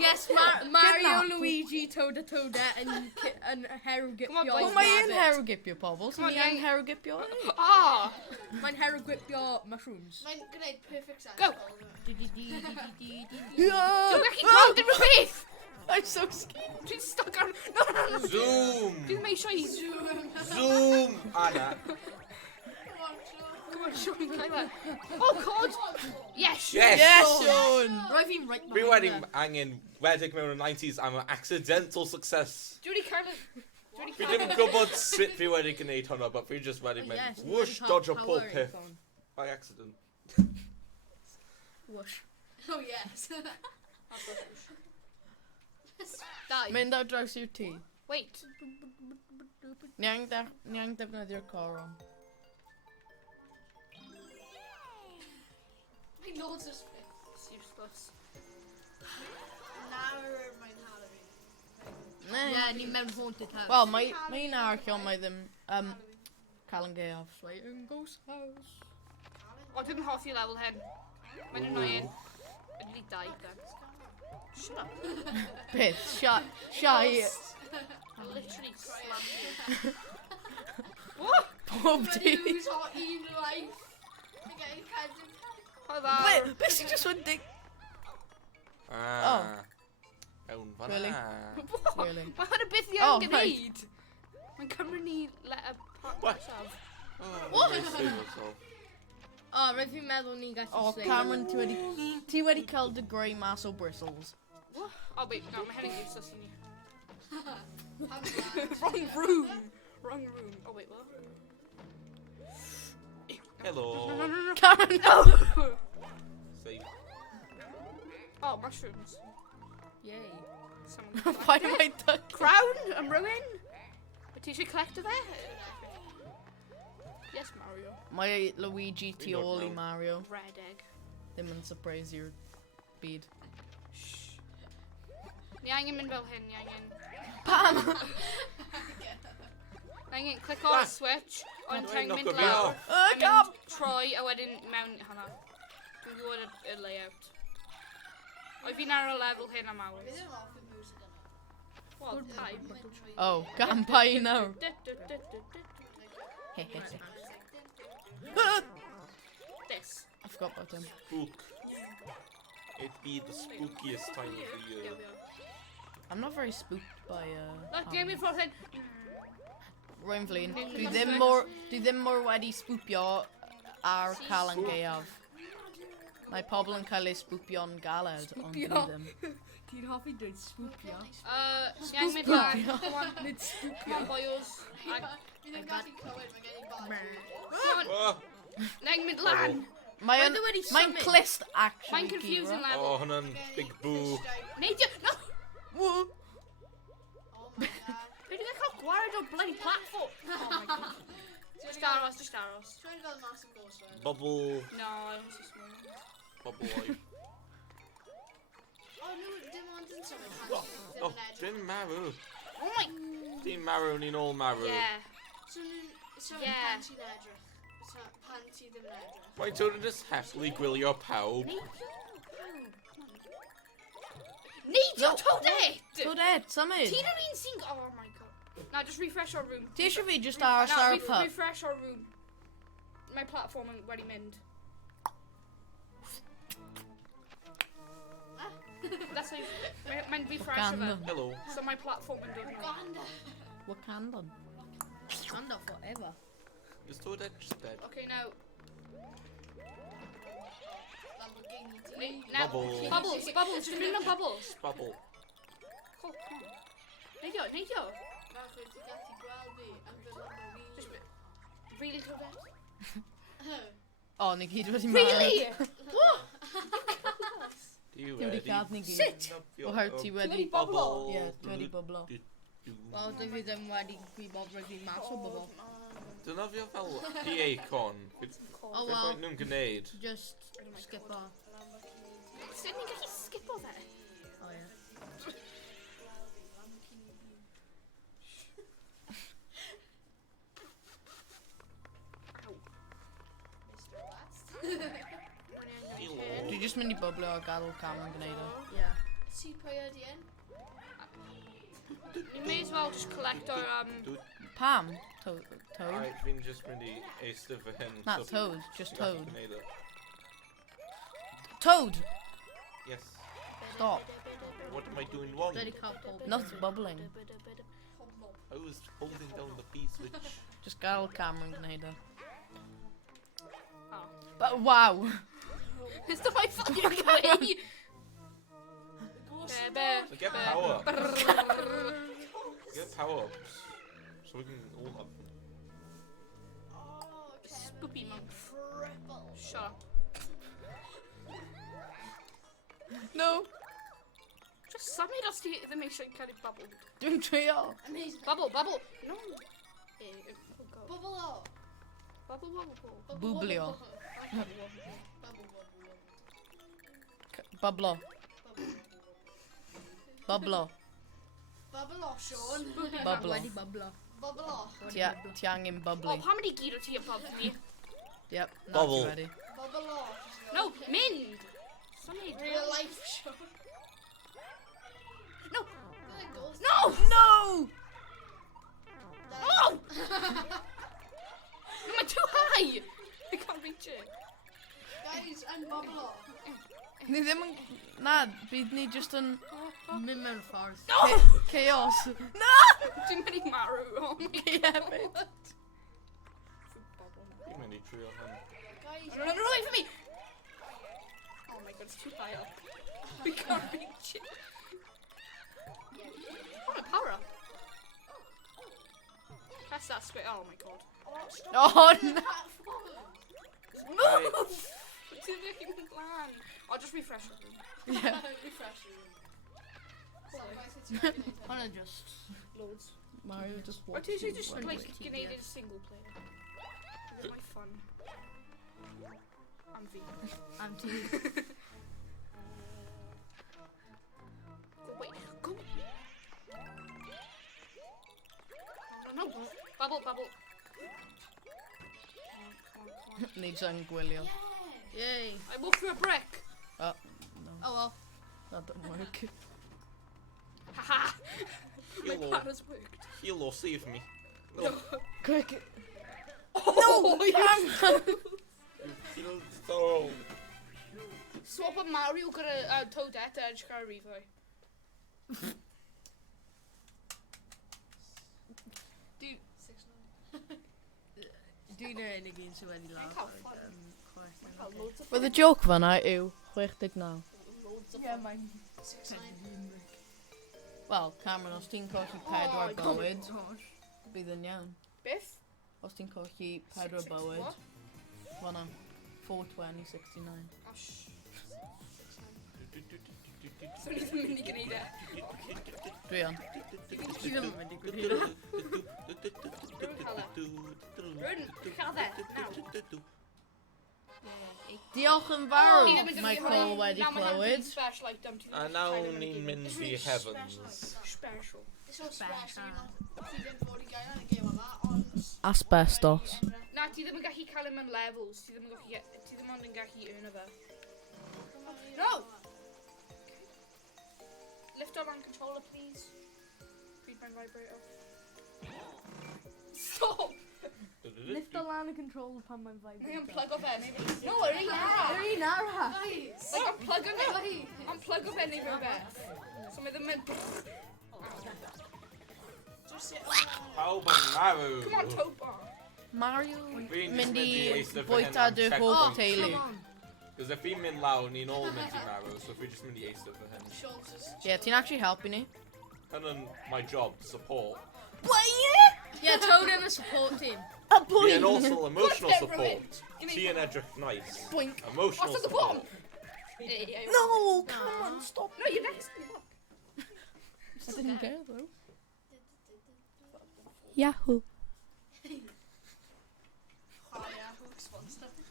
Yes, Mario, Luigi, Toad yn herwgipio. Come on, O, boys. mae e'n herwgipio pobl, so Come on, ni angen ie. herwgipio. Ah! Mae'n herwgipio mushrooms. Mae'n gwneud perfect sense. Go. Yeah! Dwi'n gallu gweld unrhyw beth! I'm so scared. Dwi'n stuck ar... No, no, no. Zoom. Dwi ddim eisiau i... Zoom. Anna. Come on, Sean, cael e. Oh, God! Yes! Yes. Yes, Sean! Roi fi'n right Fi wedi angen wedig mewn y 90s am an accidental success. Dwi wedi cael e... Fi ddim yn gwybod sut fi wedi gwneud hwnna, but fi just wedi mynd whoosh, dodge o pob peth by accident. Whoosh. Oh, yes. Dau. Mynd ar draws i'r ti. Wait. Ni angen defnyddio'r corwm. Mae loads o spit. It's useless. Nawr mae'n Halloween. Ne. Ni mewn haunted house. Wel, mae un arall ond mae ddim cael yn gaeaf. Slay ghost house. O, dwi'n hoffi level hyn. Mae'n annoying. Yn ni dau, then. Shut up. Peth, shy. I literally slammed you. What? Pob When di. you lose our un life. You're getting kind of... Hello. Beth sy'n just wedi... Ah. Ewn fan'na. Really? Really? Mae hwnna beth i Oh, angen Mae'n cymryd ni let a part What? myself. Oh, I save myself. O, roedd fi'n meddwl ni'n gallu Oh, Cameron, ti wedi cael dy grey mas o bristles. Oh, wait, no, mae hyn yn useless i ni. Wrong Wrong room. Wrong room. Oh wait, what? Hello. No. Karen, No. Safe. Oh, mushrooms. Yay. Someone why do I duck? Crown and ruin. A teacher collector there. Yes, Mario. My Luigi We don't Tioli know. Mario. Red egg. Ddim yn surprise your byd. Ni angen mynd fel hyn, ni angen. Pam! Ni angen click on switch, ond Dwi'n ti'n knock mynd o fi lawr, off. a Come! mynd troi, a wedyn mewn hwnna. Dwi'n gwybod y layout. O'i fi'n ar y lefel hyn am awr. Fi ddim yn off y music yna. Wel, tai. Oh, gan pai now. This. I forgot about him. Spook. It be the spookiest time of the Yeah, year. we are. I'm not very spooked by Look, game me for hyn. Rwy'n flin. Dwi'n Dwi gwybod ddim mor wedi spwpio ar cael yn gaeaf. Mae pobl yn cael eu spwpio'n galed, ond dwi ddim. Ti'n hoffi dweud spoopio? Ni angen mynd lan. Come on, Nid come spoopio. on, boyos. Fi ddim gallu clywed, mae gen i bad. Come on, Oh, ni angen mynd lan. Mae'n Roedd e wedi mae'n symud. clist actually. Mae'n confusing Kira. oh, level. hwnna'n big boo. Neidio, no! Woo. Oh my god. Dwi wedi cael gwared o'r bloody platform. Oh my god. Just aros, just aros. Trying to go massive ghost ride. Bubble. No, I don't see small. Bubble life. Oh no, dim ond yn symud. Oh, Ddim oh, yn edrych. dim marw. Oh my... Dim marw ni'n ôl marw. Yeah. So Yeah. pan ti'n edrych. So pan ti ddim yn edrych. Mae'n dod yn just heftly gwylio pawb. Neidio, toad it! Good Ed, symud. Ti'n yr un sy'n... Oh my god. Now, just refresh our room. Ti eisiau fi just aros Now, ar y pub? refresh our room. My platform yn wedi mynd. That's how you... Mae'n refresh of Wakanda. it. Hello. So my platform yn dod mewn. Ganda. Wakanda. Stand up forever. Just dod edrych dead. Okay, now... Lamborghini ti. Now, Bubble. Bubbles, bubbles, just mynd mewn bubbles. Bubble. Cool, come on. Neidio, neidio. Bach wyt ti gallu gweld fi yn fy Lamborghini. Just really toad it. O, ni gyd wedi marw. Really? Do you Ti wedi ready? gad ni gyd. Sit. O her ti wedi... bubble? Ie, ti wedi byblo. Wel, dwi fi ddim wedi gwybod roedd fi mas o bobl. Dyna fi o fel PA con. Beth Oh well, nhw'n gwneud? just skip o. Sut ni'n gallu skipo fe? Oh yeah. Ow. Dwi just mynd i byblo a gadw cam yn gwneud o. Yeah. Ti pwy ydi yn? You may as well just collect our Pam? Toad? Alright, fi'n just mynd i eistedd fy hyn. Na, so Toad. Just ti'n gallu Toad. gwneud o. Toad! Yes. Stop. What am I doing wrong? Dwi wedi cael pob. Not bubbling. I was holding down the P switch. Just gadw cam yn gwneud o. Oh. But wow! It's the my fucking way! So get power. Get power ups. So we can all have them. Oh, Kevin. Spoopy monk. Triple. Shut up. No! Just symud os ti ddim eisiau cael ei bubble. Dwi'n trio. Amazing. Bubble, bubble! No! Oh god. Bubble o. Bubble, bubble, bubble. Bublio. Bubble. Bublo. Bublo. Bubble o, Sean. Bublo. Wedi byblo. Bubble o. Ti angen Oh, bubbly. pa mynd i gyd o ti above me? Yep, now Bubble. ti ready. Bubble o. No, mynd! Symud. Real life, Sean. No! Good ghost. No! No! No! No, I'm too high! I can't reach it. Guys, I'm bubble o. Ni ddim yn... Na, bydd ni just yn Mynd mewn ffordd. No! chaos. Dwi'n mynd i marw. Oh my Ie, god. beth. Fi'n mynd i trio hyn. Guys, Run away from me! Oh my god, it's too high up. We can't reach it. Oh, my power up. Press that's great. Oh my god. Oh no! Right. It's a fucking plan. I'll just refresh it. Yeah. Refresh you. Wanna just Loads. Mario just Or walks. do you through just the play runway. Canadian single player? It's my fun. I'm V. I'm T. Go away. Go away. No. Bubble. Come on. Needs anguilio. Yay. I walked through a brick. Oh no, Oh well. that didn't work. Haha. My Hello. plan has worked. Hilo, save me. No. Quick! Oh, So. Swap a Mario got a Toadette edge car revive. Do you know any games where you laugh? How fun. How loads of Wel, y joke fan'na yw 69. loads of Yeah, fun. mine. Wel, Cameron, os ti'n colli Oh, 4 God. bywyd, bydd yn iawn. Biff? Os ti'n colli 4 bywyd, What? fan'na, 420, 69. Oh, So ni ddim mynd i gwneud e. Dwi am. Ti ddim yn mynd i gwneud e. Rhan, chael e, nawr. Diolch yn Ni fawr, ddim yn gwneud Michael wedi Na, mae clywed. special item. ti A ddim nawn yn ni'n gwneud mynd It's i really heavens. Special. It's so special, you know. Ti ddim fod i gael yn y game yma, ond... Asbestos. Na, ti ddim yn gallu cael e mewn levels. Ti ddim ond yn gallu earn fe. No! Lift our land controller, please. Read my vibrator. Stop! Lift the line and control pan mae'n Neu vibrator. yn plug o fe, neu... No, yr un ara! Yr un ara! Like, I'm plug o fe. I'm plug o fe neu rhywbeth. So mae ddim yn... Pawb yn marw. Come on, Toba. Mario Fi'n mynd i eistedd fan hyn bwyta am dy check hoff points. teulu. Cos if fi'n mynd lawr, ni'n all mynd i marw, so fi jyst mynd i eistedd fan hyn. Ie, ti'n actually helpu ni. Hyn yn my job, support. Yeah, Toad in the support team. A Fi yn also emotional Whatever, support. Give me Ti yn edrych nice. Boink. Emotional What's at the bottom? support. No, come on, stop. No, you're next to me. Look. I didn't get it though. Yahoo.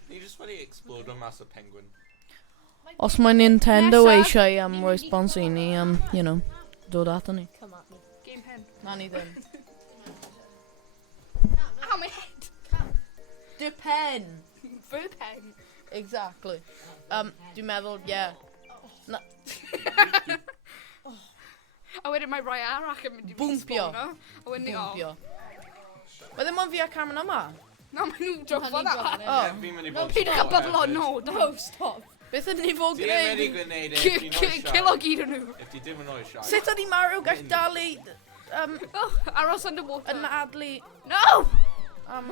Ni jyst wedi explodo mas o penguin. Os mae Nintendo Nesaf, eisiau ni'n mynd roi i sponsor i ni you know, dod ato ni. Come at me. Game pen. Na ni ddim. Ow, my head. Dy pen. Fy pen. Exactly. Dwi'n meddwl, yeah. A wedyn mae rai arall yn mynd i Bwmpio. respawno. A wedyn ni, Bwmpio. Mae ddim ond fi a Cameron yma. No, mae nhw'n dropo Ma'n ni'n that. dropo Oh. Fi'n mynd i bod Peidiwch â byblo, no, No, stop. Beth ydyn ni fod Ti yn mynd i gwneud? gwneud e, if ti'n oes Kilo siarad. gyd yn nhw. If ti ddim yn oes siarad. Sut ydi Mario gall dalu Oh, aros underwater. yn adlu No!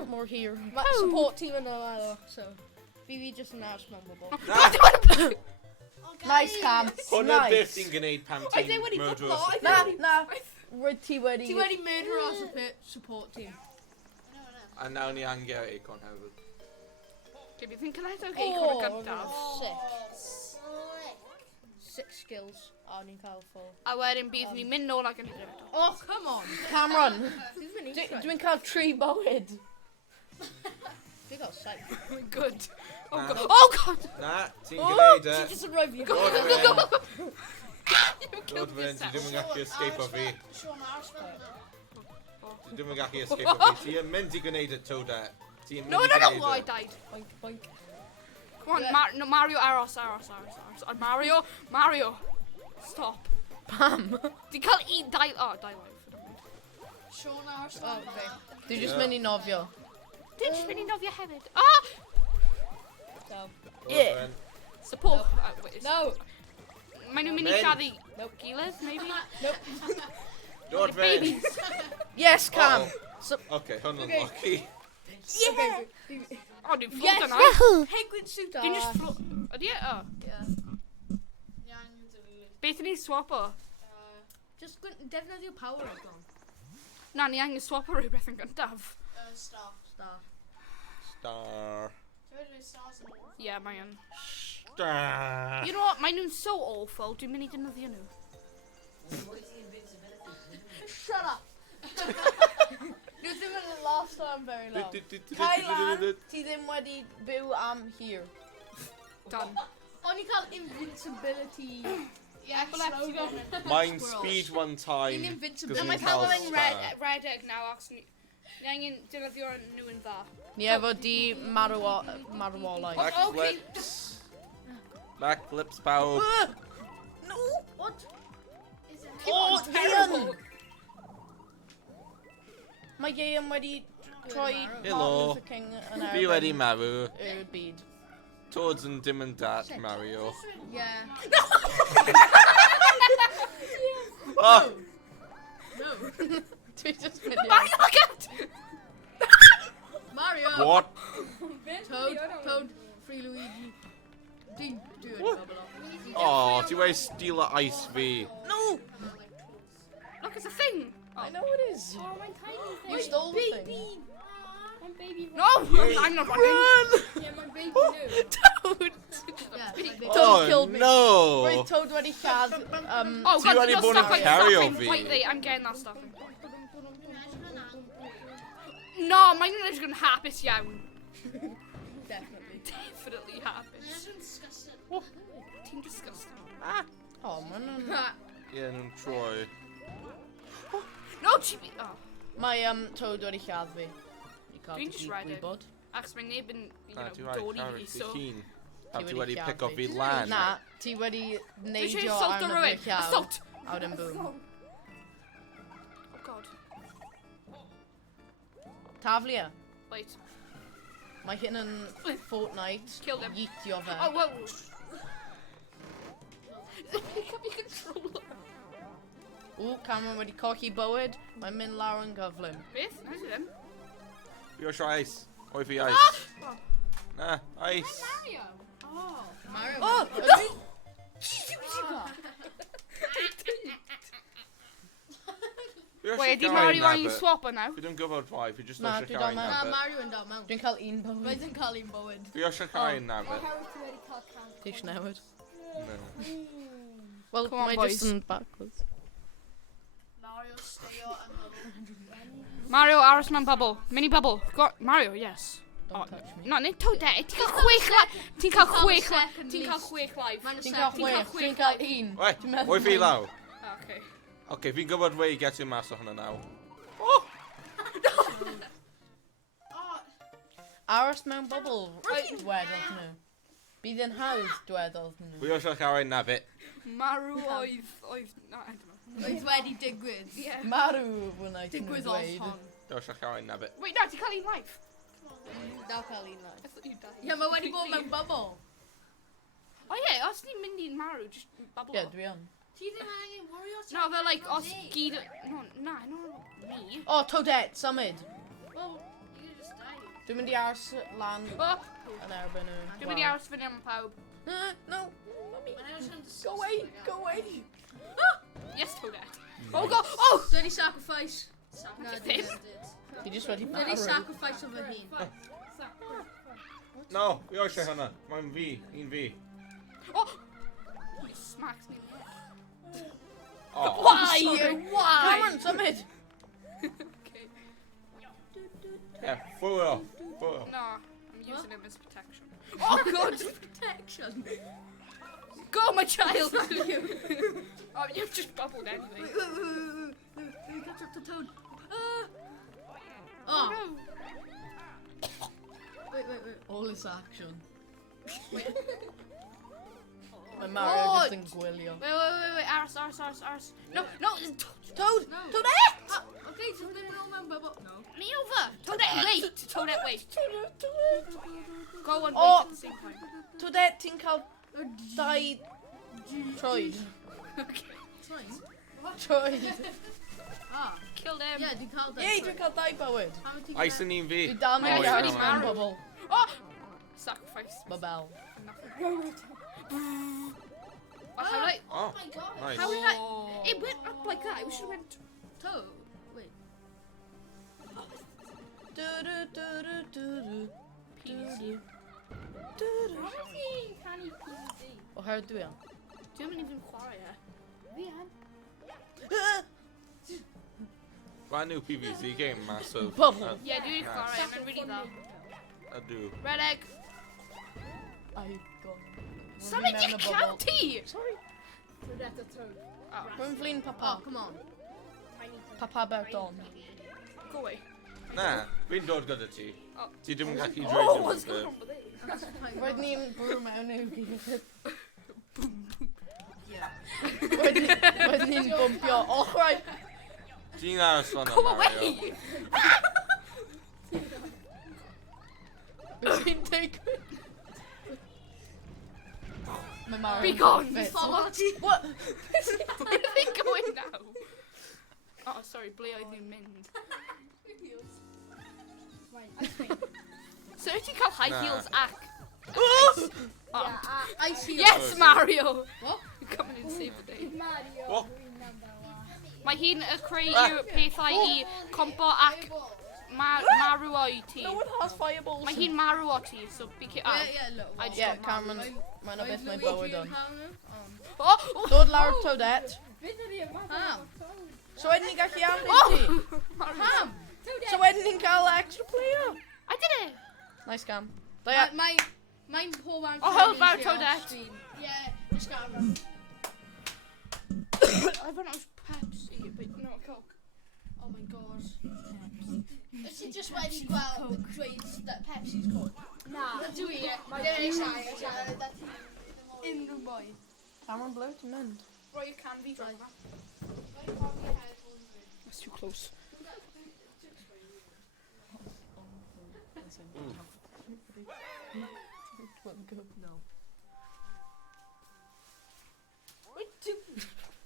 more here? Mae support team yn yma, so. Fi just yn aros mewn bobl. Na, Nice, Cam. hwnna beth Nice. ti'n gwneud pam Oedd e ti'n wedi murder boblo, us. oedd Na. Roedd ti wedi... Ti wedi murder our support team. A nawn ni angio Acon hefyd. Gyd i fi'n cael eto geicon o gyntaf. Sick. 6 skills. A ni'n cael 4. A wedyn bydd ni'n mynd nôl ac yn hyd eto. Oh, come on. Cameron, Ti'n mynd i dwi'n cael 3 bywyd. Fi gael 7. Good. Oh Na. god. Oh god! Na, ti'n gwneud e. Ti just yn rhoi fi Dod hwn. fy hyn. You Dod killed fy hyn, ti yourself. ddim yn gallu escape o fi. Sean Arsman. Ti ddim yn gallu escape o fi. Ti yn mynd i gwneud y toda. Ti yn mynd No, i no, no! gwneud Oh, I e. died. Boink, boink. Come on, no, Mario, aros. Mario! Stop. Pam? Ti'n cael un, dau... Oh, dau life. Sean Arsman. Oh, okay. Dwi'n just mynd i nofio. Dwi'n just mynd i nofio hefyd. Ah! So. Dod fy hyn. Support. Wait, No. Maen nhw'n mynd i Men. lladdu gilydd, maybe? Dod fy hyn. Babies. Yes, Cam. Oce, hwn yn lucky. Yeah. Oh, dwi'n fflwt Yes. yna. Penguin suit. Dwi'n just fflwt. Ydy e? Oh. Iawn, dwi'n Beth ni'n swap o? Just defnyddio power icon. Na, ni angen swap o rhywbeth yn gyntaf. Star. Star. Yeah, mae yn. Star. You know what, mae nhw'n so awful, dwi'n mynd I defnyddio nhw. Shut up! Dwi ddim yn last am very long. Kailan, ti ddim wedi byw am hir. Done. O'n I cael invincibility. Yeah, Mae'n speed one time. Invincible. Mae pawb yn redeg nawr, ac ni angen defnyddio nhw yn dda. Ni efo di marwolaeth. Backflips. Backflips pawb. No! What? Oh, Ian! Mae Ian wedi troi Helo. Martin Luther King yn Fi wedi marw. y byd. Toads yn dim yn dat, Mario. Yeah. Oh! Dwi just mynd i... Mario, look out! Mario. What? Toad. Free Luigi. Dwi'n bobl. Oh, ti wedi steal a ice fi. No! Look, it's a thing! I know it is. Oh, my tiny thing. You stole the thing. My baby. No! I'm not running! Yeah, my baby knew. Toad! Yeah, Oh, killed me. no! Roedd Toad wedi lladd... Oh, Ti God, wedi no, bod yn stop it, cario stop it. fi. Wait, I'm getting that stuff. No, mae'n nhw'n edrych yn hapus iawn. Definitely. Definitely hapus. Ti'n disgusting. Oh, man. Ie, nhw'n troi. No, Chibi! Oh, Mae Toad wedi lladd fi. I cael Dwi'n just read it. gwybod. achos mae neb yn, Na, ti dod wedi I cario fi, fi so... hun. Ti A ti wedi wedi lladd pick up fi. fi lan. Na, ti wedi Dwi'n neidio siarad assault arno o fi rywun. llaw. Assault! A wedyn boom. Oh god. Taflia. Wait. Mae hyn yn Fortnite. Killed him. Yeetio fe. Oh, whoa! Pick up your controller. Cameron wedi colli bywyd. Mae'n mynd lawr yn gyflym. Beth? Nice of him. Fi osio ice. Oi fi ice. Na, ice. Mario! Oh. Mario. Oh! Fi osio Wait, di cario Mario na, angen but swap o nawr? Fi dwi'n gwybod why, fi just Na, osio dwi cario dal na, Na, but... Mario yn dal mewn. Dwi'n cael un bywyd. Roedd yn cael un bywyd. Fi osio cario na, but... Ti eisiau newid? No. Wel, Come on, mae boys. just yn backwards. Mario, stay on. Mario, aros mewn bubble. Mini bubble. Go Mario, yes. Don't touch me. No, nid Toadette. Ti'n cael chwech live. Ti'n cael chwech live. second Ti'n cael least. chwech live. Mae'n Ti'n second. cael chwech, chwech dwi'n cael un. Wei, Dwi'n meddwl oi fi mae- law. Okay. Okay, fi'n gwybod wei i getio mas o hwnna naw. Aros mewn bobl, dwedodd nhw. Bydd yn hawdd, dwedodd nhw. Fi osio cario na, bit. Marw oedd... No, I don't know. Oedd wedi digwydd. Yeah. Marw, hwnna i ti'n Digwydd off dweud. hon. Fi osio cario na, bit. Wait, no, ti'n cael un live. Daw cael un live. I thought you died. Ie, mae wedi bod mewn bubble. Oh yeah, os ni'n mynd i'n marw, just bubble Ie, off. dwi yn. Ti ddim angen wario No, fel like, os gyd... No, me. O, Toadette, symud. Well, you could just die. Dwi'n mynd i aros lan Oh, yn erbyn nhw. dwi'n mynd i aros fyny am pawb. No, mummy. Mae'n aros yn Go away, go away. Yes, Toadette. Oh god, oh! Dwi wedi sacrifice. Na, Beth? dwi ddim. Ti just wedi Dwi wedi marw. sacrifice o fy hun. No, fi osio hwnna. Mae'n fi, un fi. Oh! He smacks me. Oh. Why? Why? Cameron, symud. Okay. Yeah, full off. Full off. No, I'm using him as protection. Oh god! Protection. Go, my child! Oh, you've just bubbled anyway. Wait, catch up to Toad. Oh Oh, no! wait. All this action. Mae Mario just yn gwylio. Wait, Aris. No, Toad! No. Toadette! Okay, so then we'll remember, but no. me over! Toadette, wait. Go and Oh. wait at the same time. Toadette, ti'n cael dau troed. It's fine. Troed. Ah, Killed him. yeah, dwi'n cael Ie, dwi'n cael dau bywyd. How many Ice yn un fi. Dwi dal Mae mynd i Ice aros wedi mewn marw. bobl. Oh! Sacrifice. Babel. Oh, how did I... Oh, nice. How did I... It went up like that. We should have went... Toad? Wait. PVC. Och här du igen. Du är even quiet. Brand new PVC game, massive. Bubble. Yeah, do you alright? I'm really that. I do. Red egg. I gone. Sorry, you county. Sorry. Oh, Run Oh, Papa. come on. Papa back on. go away. Nah, fi'n dod gyda ti. Oh. Ti ddim yn gallu Oh, dweud what's dim going yn on with it? Roedd ni'n bwrw mewn i'w gilydd. Yeah. Roedd ni'n bwmpio. Och, right. Ti'n aros fan Go yma, away. Roedd ni'n digwydd. Mae Mario. Be gone. Fit. What? What? Where are they going now? Oh, sorry, ble oedd ni'n mynd. So wyt ti'n cael high Na. heels ac... Oh! Oh. I see. Yes, Mario! What? You're coming in save the day. What? Mae hi'n creu i'w pethau i compo ac marw o i ti. No one has fireballs. Mae hi'n marw o ti, so be careful. Yeah, look. I just Yeah, got marw. Cameron. Mae'n o beth mae bywyd on. Oh! Dod lawr Toadette. Ham. So wedyn ni'n gallu anwyd ti. Oh! Ham. So wedyn ni'n cael extra player. I did it! Nice cam. Da ia. Mine's poor man. Oh, hold back, Toadette. Yeah, just got him. I thought it was Pepsi, but not Coke. Oh my god. Is it just when you go out and grades that Pepsi's called? Nah. That's doing it. There is that's in the boy. Cameron blow to mend. Bro, you can be right. That's too close. No.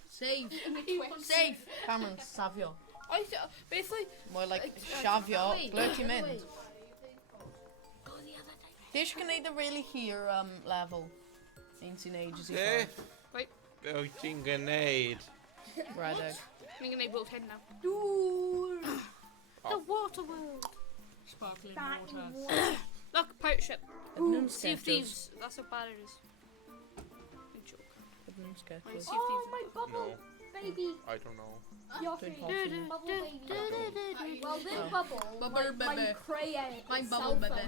Save. Save. Cameron, safio. Basically, More like shavio. Blow to mend. Di eisiau gwneud y really hir level. Un sy'n ages i Eh? ffordd. Wait. Be wyt ti'n gwneud? Redeg. I'm gonna build him now. Oh. The water world. Sparkling water. Look, pirate ship. Ydyn nhw'n Sea of sketches. Thieves. That's how bad it is. Big joke. Ydyn nhw'n Right, sketches. Sea of Thieves. No, Baby I don't know. Yoshi. Dwi'n hoffi. Bubble baby. Well, this Oh. bubble. Bubble baby. Mine bubble baby.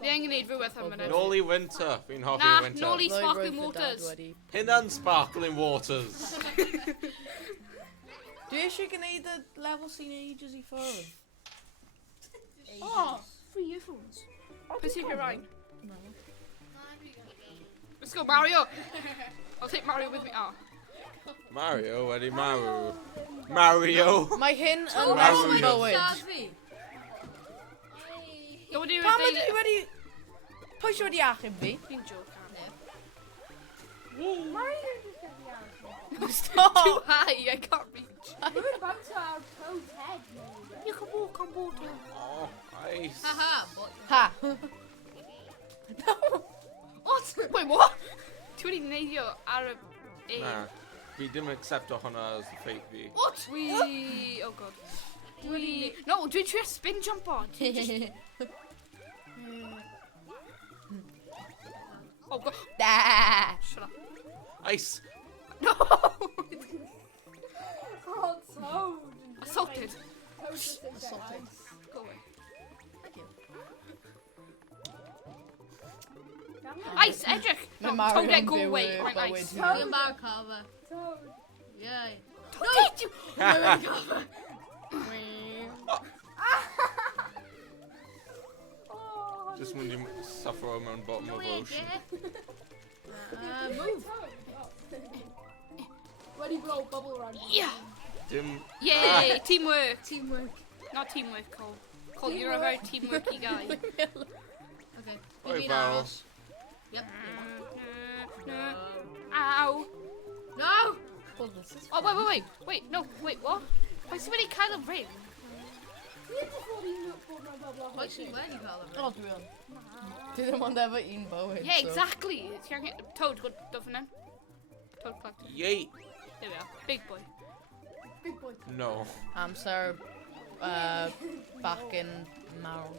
Fi angen neud rhywbeth am hynny. Nôl i winter. Fi'n hoffi Na, winter. nôl i Roedd sparkling fy dad waters. wedi. Hynna'n sparkling waters. Dwi eisiau gwneud y level sy'n ages i ffwrdd. Oh, free earphones. Put your Rhan. No. Let's go, Mario. I'll take Mario with me. Oh. Mario wedi marw. Mario. Mae hyn yn Oh, nes my yn God. bywyd. Go do Pam it. ydi wedi... Pwy sydd wedi achub fi? Fi'n joke. Stop! Too high, I can't reach. We're about to our toad's head. You can walk on water. Oh, ice. Haha. But Ha! What? Wait, what? Ti wedi neidio ar y... Na, fi dim accepto hwnna as fake fi. What? We... Oh god. Dwi wedi... No, dwi'n trio spin jump on. Oh god. Da! Shut up. Ice. No! Oh, toad. Assaulted. Toad just in Assaulted. Go away. thank you. Ice, Edric! Mae No, Mario Toadette, yn go byw away. y Right, bywyd nice. hir. Ian Bar cover. Toad. Yeah. Toadette, you... Oh, Just when you suffer mewn bottom of ocean. Move. Ready, blow, bubble run. Yeah! Dim... Yay! Teamwork! Teamwork. Not teamwork, Cole. Cole, you're a very teamworky guy. Okay. Oi, Being Farrell. Aros. Yep. Ow! No. Well, this is Oh, wait, no, wait, what? Why somebody kind of ring? What's she wearing, Carla? O, dwi yn. Dwi ddim ond efo un bywyd. Yeah, so- exactly. It's your Toad, good stuff in them. Toad collected. Yay. There we are. Big boy. Big boy. No. Amser back in Marrow.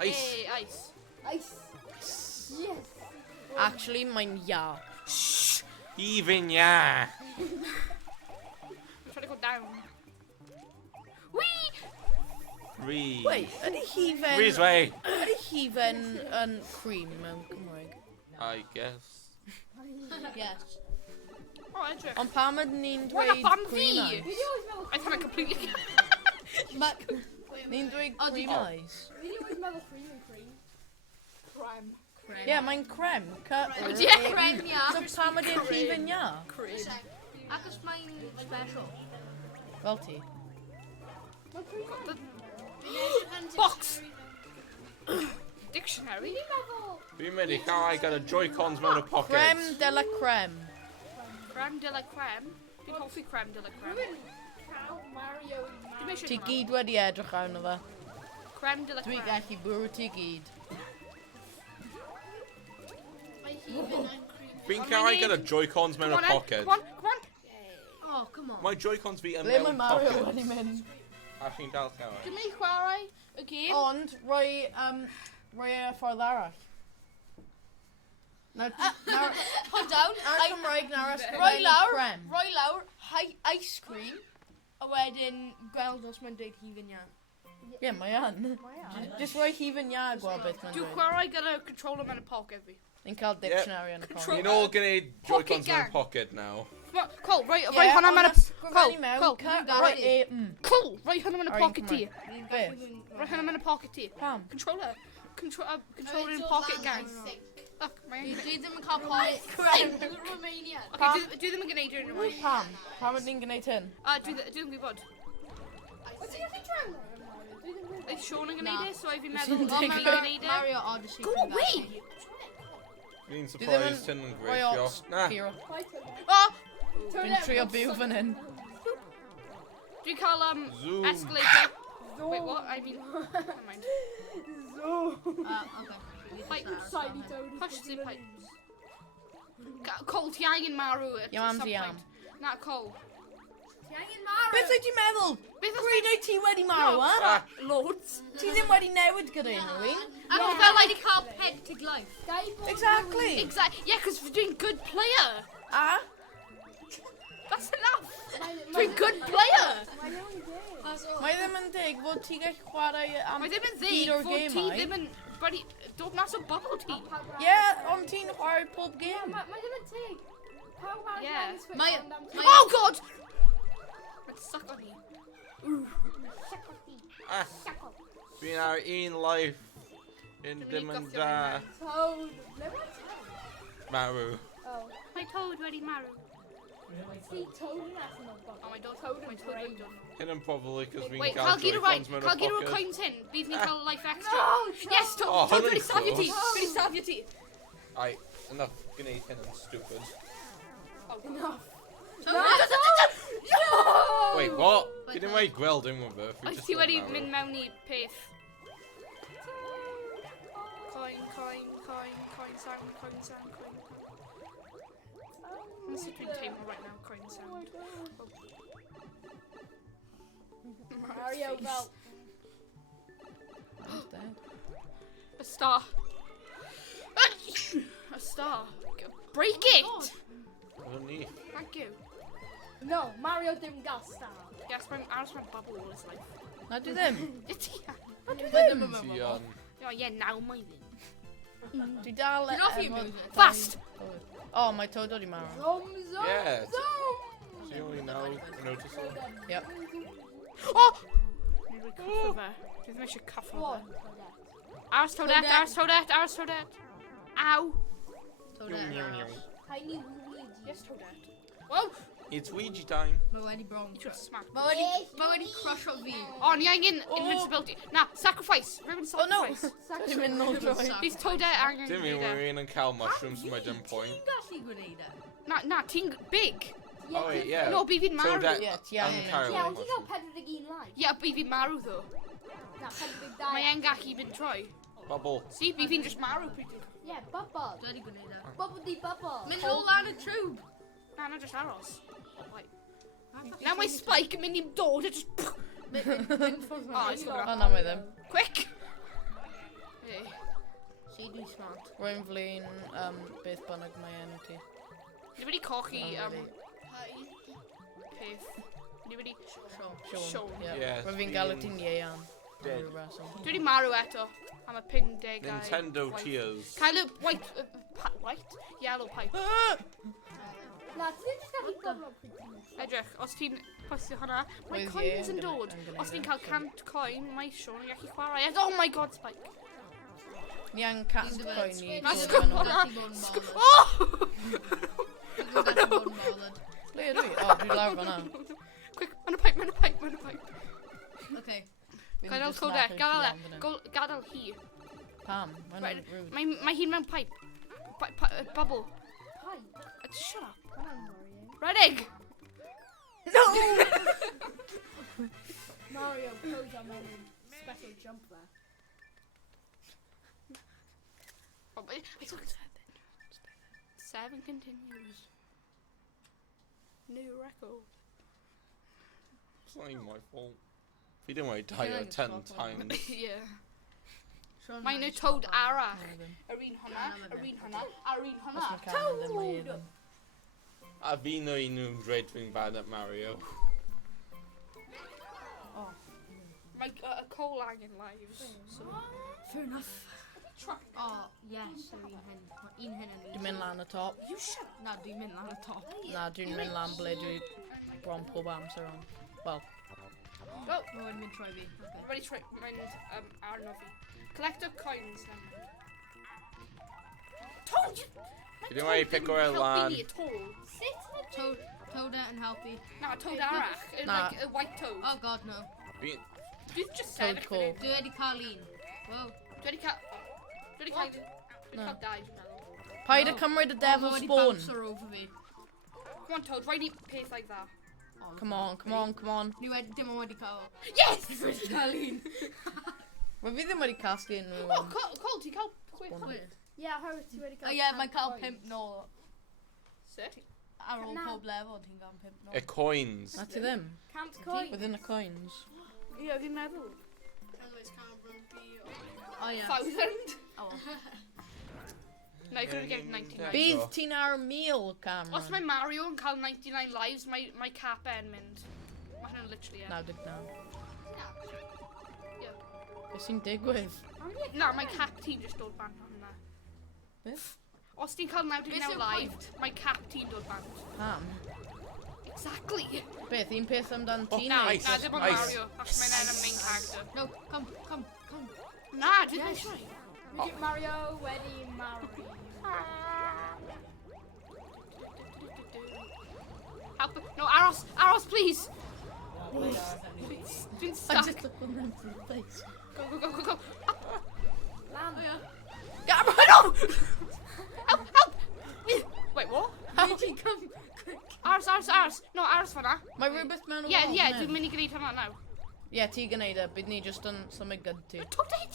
Ice. Hey, ice. Ice. Yes. Actually, mine, yeah. Even yeah. I'm trying to go down. Whee! Three. Wait, ydy hifen... Three's way. Ydy hifen yn cream mewn Cymraeg? I guess. Yes. Oh, edrych. Ond pam ydyn ni'n What a dweud fun cream fee! eyes? Fi di always meddwl... I thought I completely... Ni'n dweud Oh, cream did you- eyes? Fi di always meddwl cream and cream. Creme. Ie, yeah, mae'n crem. Yeah, Creme, yeah. So pam ydy'r hifen ia? Agos mae'n special. Fel ti. Mae cream yn. Box! Dictionary? Fi'n meddwl... Fi'n mynd i cael I got a Joy-Cons mewn y pocket. Crem de la crem. Creme de la creme. Fi'n hoffi creme de la creme. Rwy'n cael Mario yn Dwi'n Mario. eisiau Ti hwnna. gyd wedi edrych arno fe. Creme de la Dwi creme. gallu bwrw ti gyd. Fi'n cael I got a Joy-Cons mewn Come y on, Ed. pocket. Come on, come on. Oh, come on. Mae Joy-Cons fi yn Ble mae mewn Mario pocket. wedi mynd? A chi'n dal cael. Dwi'n mynd i chwarae y gêm. Ond, roi e ffordd arall. Nawr, Hold down. ar Cymraeg nawr Roi ysgrifennu lawr, crem. roi lawr, ice cream, a wedyn gweld os mae'n deud hifen ia. Ie, mae an. Just roi hifen ia a gweld beth mae'n Dwi'n dweud. chwarae gyda controller mewn y pocket fi. Ni'n cael dictionary yn y Control- pocket. Ni'n all gwneud Joy-Cons mewn gang. y pocket now. Come on, Cole, roi Ie, hwnna mewn y... ond ysgrifennu mewn, Cole, roi e, Cole, roi hwnna mewn y Ar un pocket ti. Beth? Roi hwnna mewn y pocket ti. Pam? Controller. Controller in pocket gang. Look, mae'n... Dwi ddim yn cael pocket creme yn Romania. Okay, dwi ddim yn gwneud rhywun yn rhoi. Pam? Pam ydyn ni'n gwneud hyn? Dwi ddim yn gwybod. Wyt ti'n gallu draw ar Mario? Dwi ddim yn... Oedd Sean yn gwneud Na. e, so fi'n Sy'n meddwl... O, digwydd? mae'n gwneud e. Mario Odyssey. Go away! Fi'n Dwi ddim yn surprised hyn yn rhoi gweithio. ots. Na. Hero. O! Dwi'n trio byw fan hyn. Dwi'n cael, Zoom. escalator. Wait, what? I mean... Never mind. Okay. Pipes. Tiny Toad. Hush the pipes. Cole, ti angen marw at Iawn, some ti iawn. point. Na, Cole. Ti angen Mario. Beth wyt ti'n meddwl? Beth os Rwy'n oed ti wedi marw, a? Ah, Loads. Ti ddim wedi newid gyda unrhyw un. Ac fel I di cael hectic life. Gai bod... Exactly. Exactly. Yeah, because we're doing good player. A? That's enough. Dwi'n good player. Mae nhw'n deg. Mae ddim yn dig fod ti gallu chwarae am Mae ddim yn gyd ddig o'r fod ti gemau. ddim yn... Buddy, dod mas o bubble tea. Ie, ond ti'n chwarae pob gêm. Mae ddim yn teg. Pawb arall Yeah. yn switch Mae- on am mae- Oh, God! Let's suck on you. ah. Fi'n ar un life. In dim yn da. Toad. Ble mae Toad? Marw. Oh. My toad ready marrow. See, Toad yn allan o'r Oh, bobl. my toad yn done. Hyn yn probably cos fi'n Wait, cael cael gyd o right. Joy-Cons mewn y Cael gyd o'r pocket. coins hyn. Bydd ni'n Ah. cael life extra. No, Yes, Oh, Toad, hwn yn wedi safio ti. close. Wedi safio ti. Ai, enough gwneud hyn yn stupid. Enough. Wait, what? Fi ddim wedi gweld unrhyw beth. fi Oes jyst ti wedi marw. mynd mewn i peth? Coin, coin, coin, coin sound, coin sound, coin. Let's see if we can tame right now, coin sound. Mario fel... He's dead. A star. A star. Break it! Underneath. Thank you. No, Mario ddim gael star. Yes, mae'n aros mewn bubble all his life. Na, dwi ddim. Ydy. Dwi ddim yn Ti meddwl. yn... Oh, yeah, now my then. Dwi dal Dwi'n offi efo music. dau Fast! bywyd. O, mae Toad wedi marw. Zom. Yeah. Ti only now noticing. Yep. Oh! Nid rwy cyffro fe. Dwi ddim eisiau cyffro One. fe. Aros Toadette, aros Toadette, aros Toadette. Ow! Tiny Luigi. Yes, Toadette. Whoa! It's Ouija time. Mae wedi bron. You should smack. Mae wedi crush o fi. Oh, ni angen invincibility. Na, sacrifice. Rhywun Oh, no. sacrifice. Dwi'n mynd nôl droi. Bydd Toadette angen Dim gwneud e. rhywun yn cael mushrooms my dim point. Ti'n gallu gwneud e? Na, ti'n big. Oh wait, yeah. No, bydd fi'n marw. Toadette Ie, ti yn angen. cael Iawn, ti'n cael mushrooms. 41 live. Ie, bydd fi'n marw ddo. Na, 42. Mae e'n gallu fynd troi. Bubble. See, bydd fi'n just marw. Yeah, bubble. Dwi wedi gwneud e. Bubble di bubble. Mynd nôl lan y trwb. Na, just aros. Oh, wait. Now my spike yn mynd i'n dod a just... Oh, it's coming Oh, up. na mae ddim. Quick! Hey. See, do smart. Rwy'n flin beth bynnag mae enw ti. Ni wedi cochi Really. peth. Ni wedi... Siôn. Siôn. Yes, Rwy'n fi'n galw fi'n ti'n Ieuan. dead. Dwi wedi marw eto. Am y 50 Nintendo tears. Cael y white... white? Yellow pipe. Na, ti'n just gallu gorfod pwynt. Edrych, os ti'n postio hwnna, mae Oedd coins ie, yn yn dod. gwneud Os ti'n e. cael 100 coin, mae Sean yn gallu chwarae. Oh my god, Spike. Ni ang cat coin ni. Na, dod sgwp mewn o- hwnna. Oh! Le ydw i? O, dwi lawr fan'na. Quick, mae'n y pipe, mae'n y pipe, mae'n y pipe. Okay. Fi'n Gadael jyst code, nath gadael i'r e. fan Gadael hi. Pam? Mae'n Right, rude. Mae hi'n mewn pipe. Bubble. Shut up. Redig! Mario goes on a special jump there. Oh, I took 7 continues. New record. It's not even my fault. Fi ddim wedi taio 10 times. Yeah. Mae'n y towd arach. Yr un hwnna, yr un hwnna, a'r un Os hwnna. mae Cameron ddim mae un. A fi nhw un nhw'n dred fi'n bad at Mario. Mae y coal angen lives. So. Fair enough. Oh, yes, yr un hyn. Un hyn yn Dwi'n mynd lan y top. Na, dwi'n mynd lan y top. Na, dwi'n mynd lan ble dwi bron pob amser on. Wel, Go! Mae'n mynd troi fi. Okay. Ready to mynd arno fi. Collect your coins then. Toad! Fi ddim wedi pico e lan. Toad yn helpu. Na, toad arach. Na. Like a white toad. Oh god, no. Fi- You've just said Toad it. cool. Dwi wedi cael un. Wow. Dwi wedi cael... Dwi wedi cael... Dwi wedi cael dau, dwi'n meddwl. paid a cymryd y devil Wedi spawn. bouncer over fi. Come on, Toad, write a peth like that. Come on, come on, come on. Ni wedi, dim ond wedi cael. Yes! Dwi wedi cael un. Mae fi ddim wedi casglu unrhyw Oh, un. Cole, ti'n cael chwech. Weird. Yeah, how ti wedi Oh cael... yeah, mae'n cael 5 nôl. Sick. Ar ôl Na. pob lefel, ti'n cael 5 Y nôl. coins. Na ti ddim? Cant coin. Within the coins. Ie, fi'n meddwl. Oh yeah. 1,000? Oh. No, you could have given 99. Bydd ti'n ar 1,000, Cameron? Os mae Mario yn cael 99 lives, mae cap e'n mynd. Mae hynny'n literally e. 99. Ie. Beth sy'n digwydd? Na, mae cap ti'n just dod bant hwnna. Beth? Os ti'n cael 99 yw'r live, mae cap ti'n dod bant. Pam? Exactly. Beth, un peth amdan Oh, ti Na, neud? na, dim ond Nice. Mario. Ac mae'n enw main character. No, come. Na, dwi'n eisiau. Mario wedi marry. Help. No, Aros, please. Dwi'n I stuck. just looked on them for the place. Go. Lan. Oh yeah. Gamma, no! Help! Wait, what? Help. Come. Aros. No, Aros fan'na. Mae rhywbeth mewn o Ie, wal, ie, ne? dwi'n mynd i gwneud hwnna nawr. Ie, ti gwneud e, bydd ni just yn symud gyd ti. Toad it!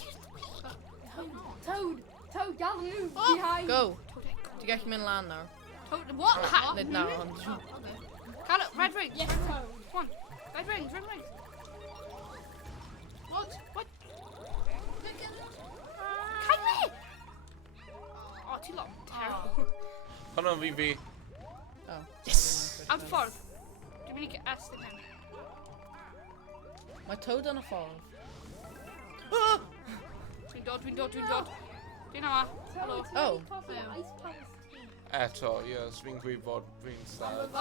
Toad, gal nhw behind. Go! Ti gallu mynd lan nawr. Toad, what? Nid nawr, ond... Call it, red ring. Yes, Toad. Come on. Red rings. What? Kylie! Oh, too long. Terrible. Hwnnw fi. Oh. Out ffordd. Dwi'n mynd i estyn hyn. Mae Toad yn y ffordd. Dwi'n dod. Dwi'n yma. Helo. Oh. Ice palace. Eto, yes, fi'n gwybod fi'n sad.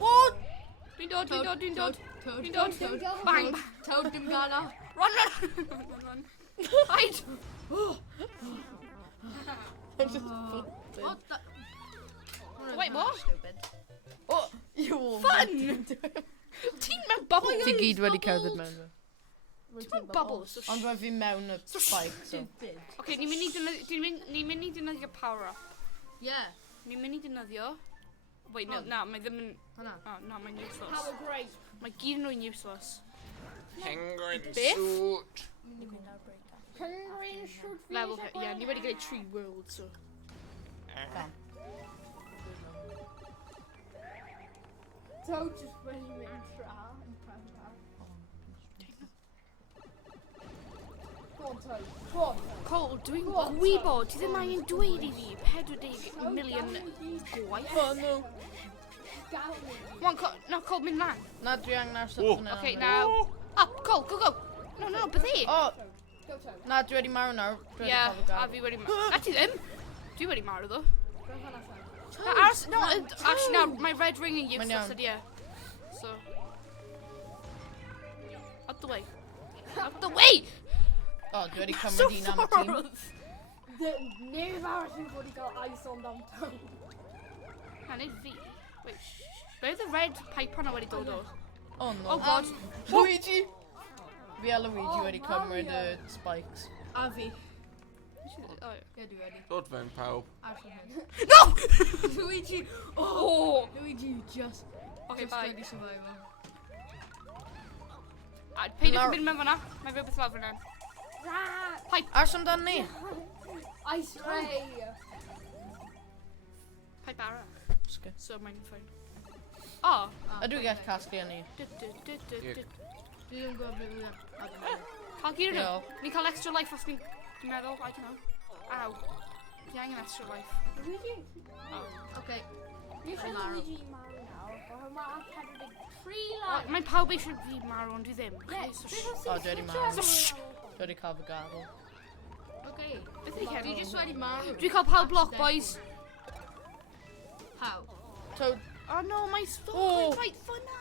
What? Dwi'n dod. Toad. Bang. Toad dim gana. Run. Hide. What the? Wait, what? Oh, you Fun! Ti'n mewn bubbles. Ti gyd wedi cerdded mewn fe. Ti'n mewn bubbles. so Ond roedd fi mewn y spike, so... Okay, ni'n mynd i defnyddio power up. Yeah. Ni'n mynd i defnyddio... Wait, no, mae ddim yn... Hwnna. Oh, no, mae'n useless. Power break. Mae gyd nhw'n useless. Penguin Beth? suit. Penguin should be. Level, yeah, ni wedi gwneud 3 worlds, so... Toad just wedi mynd tra yn Cole, dwi'n gwybod, ti ddim angen dweud i fi 40 million gwaith. Oh no. Come on, Cole, mynd lan. Na, dwi angen ar something yna. Okay, now. Up, Cole, go. No, beth i? Oh. Na, dwi wedi marw nawr. Dwi wedi Ie, cofio gad. a fi wedi marw. A ti ddim? Dwi wedi marw, ddo. Actually, no, my red ring yn useless, ydy e. So. Out the way. Out the way! Oh, dwi wedi cymryd un am y tîm. Neb arall yn fod i gael ice on downtown. Na, nid fi. Wait. Be oedd y red pipe hwnna wedi dod o? Oh no. Oh god. Luigi! Fi a Luigi wedi cymryd y spikes. A fi. Oh, Ie, dwi wedi. Dod fewn pawb. no! Luigi! Oh! Luigi, just Bye. ready survivor. Peidiwch yn mynd mewn fyna. Mae rhywbeth lawr fyna. Pipe. Ars amdan ni? Ice tray! Pipe arall. Sge. So mae'n ffain. Oh. Ydw i gael casglu yn ni? Dwi ddim gwybod beth yw'n Cael gyr nhw. Diolch. Ni'n cael extra life os ni'n meddwl. I don't know. Ow. Fi angen extra life. Luigi? Okay. Ni eisiau Luigi marw nawr, ond mae 43 lan. Mae'n pawb eisiau fi marw, ond dwi ddim. O, dwi wedi marw. Dwi wedi cael fy gadw. Okay. Beth i Dwi just wedi marw. Dwi'n cael pawb block, boys. How? So, Oh no, my Oh. stone fight fyna.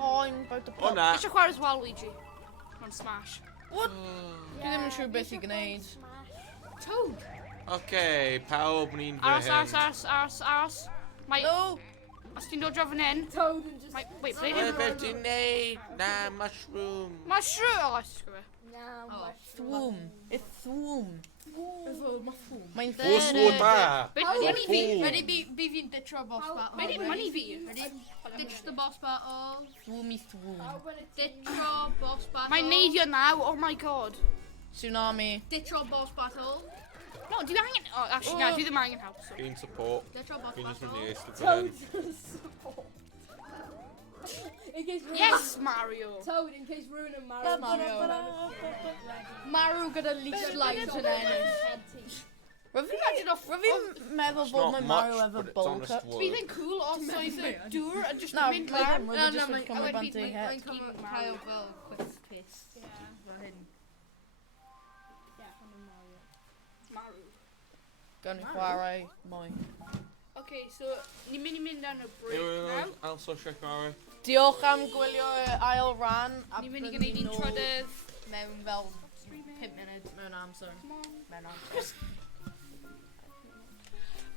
oh, I'm about to O pop. na. Eisiau chwarae as well, Luigi. Mae'n smash. What? Dwi ddim yn siŵr beth i gwneud. Toad. Okay, pawb ni'n Ars. Mae... No! Os ti'n dod draw fan hyn... Toad yn just... Wait, ble Wel, hyn? beth ti'n neud? Na, mushroom. Mushroom! Oh, let's go. Thwm. It's thwm. Mae'n Fwswo da. Beth money fi? Ready, be fi'n ditro boss battle. Beth di money fi? Ready? Ditch the boss battle. thwm i thwm. Ditro boss battle. Mae'n neidio now, oh my god. Tsunami. Ditro boss battle. No, dwi angen... Oh, actually, no, dwi ddim angen help. So. Fi'n support. Ditro boss Fi'n just battle. mynd i eist o Toad in case Rune... Yes, Mario! Toad in case Rune and Mario. Mario gyda leash light yn ennill. Rwy'n meddwl It's bod not mae much, Mario efo but it's bowl honest cut. word. Bydd yn cool os oedd y dŵr yn just Na, mynd mae lan. Rwy'n just wedi cymryd bant ei het. Mae'n cymryd cael fel quick piss. Mario. Gawn ni chwarae mwy. Okay, so ni'n mynd down y break now. Also check our Diolch am gwylio ail Rhan. Ni'n mynd i gwneud un trydydd. Mewn fel 5 munud. Mewn amser. Mewn amser.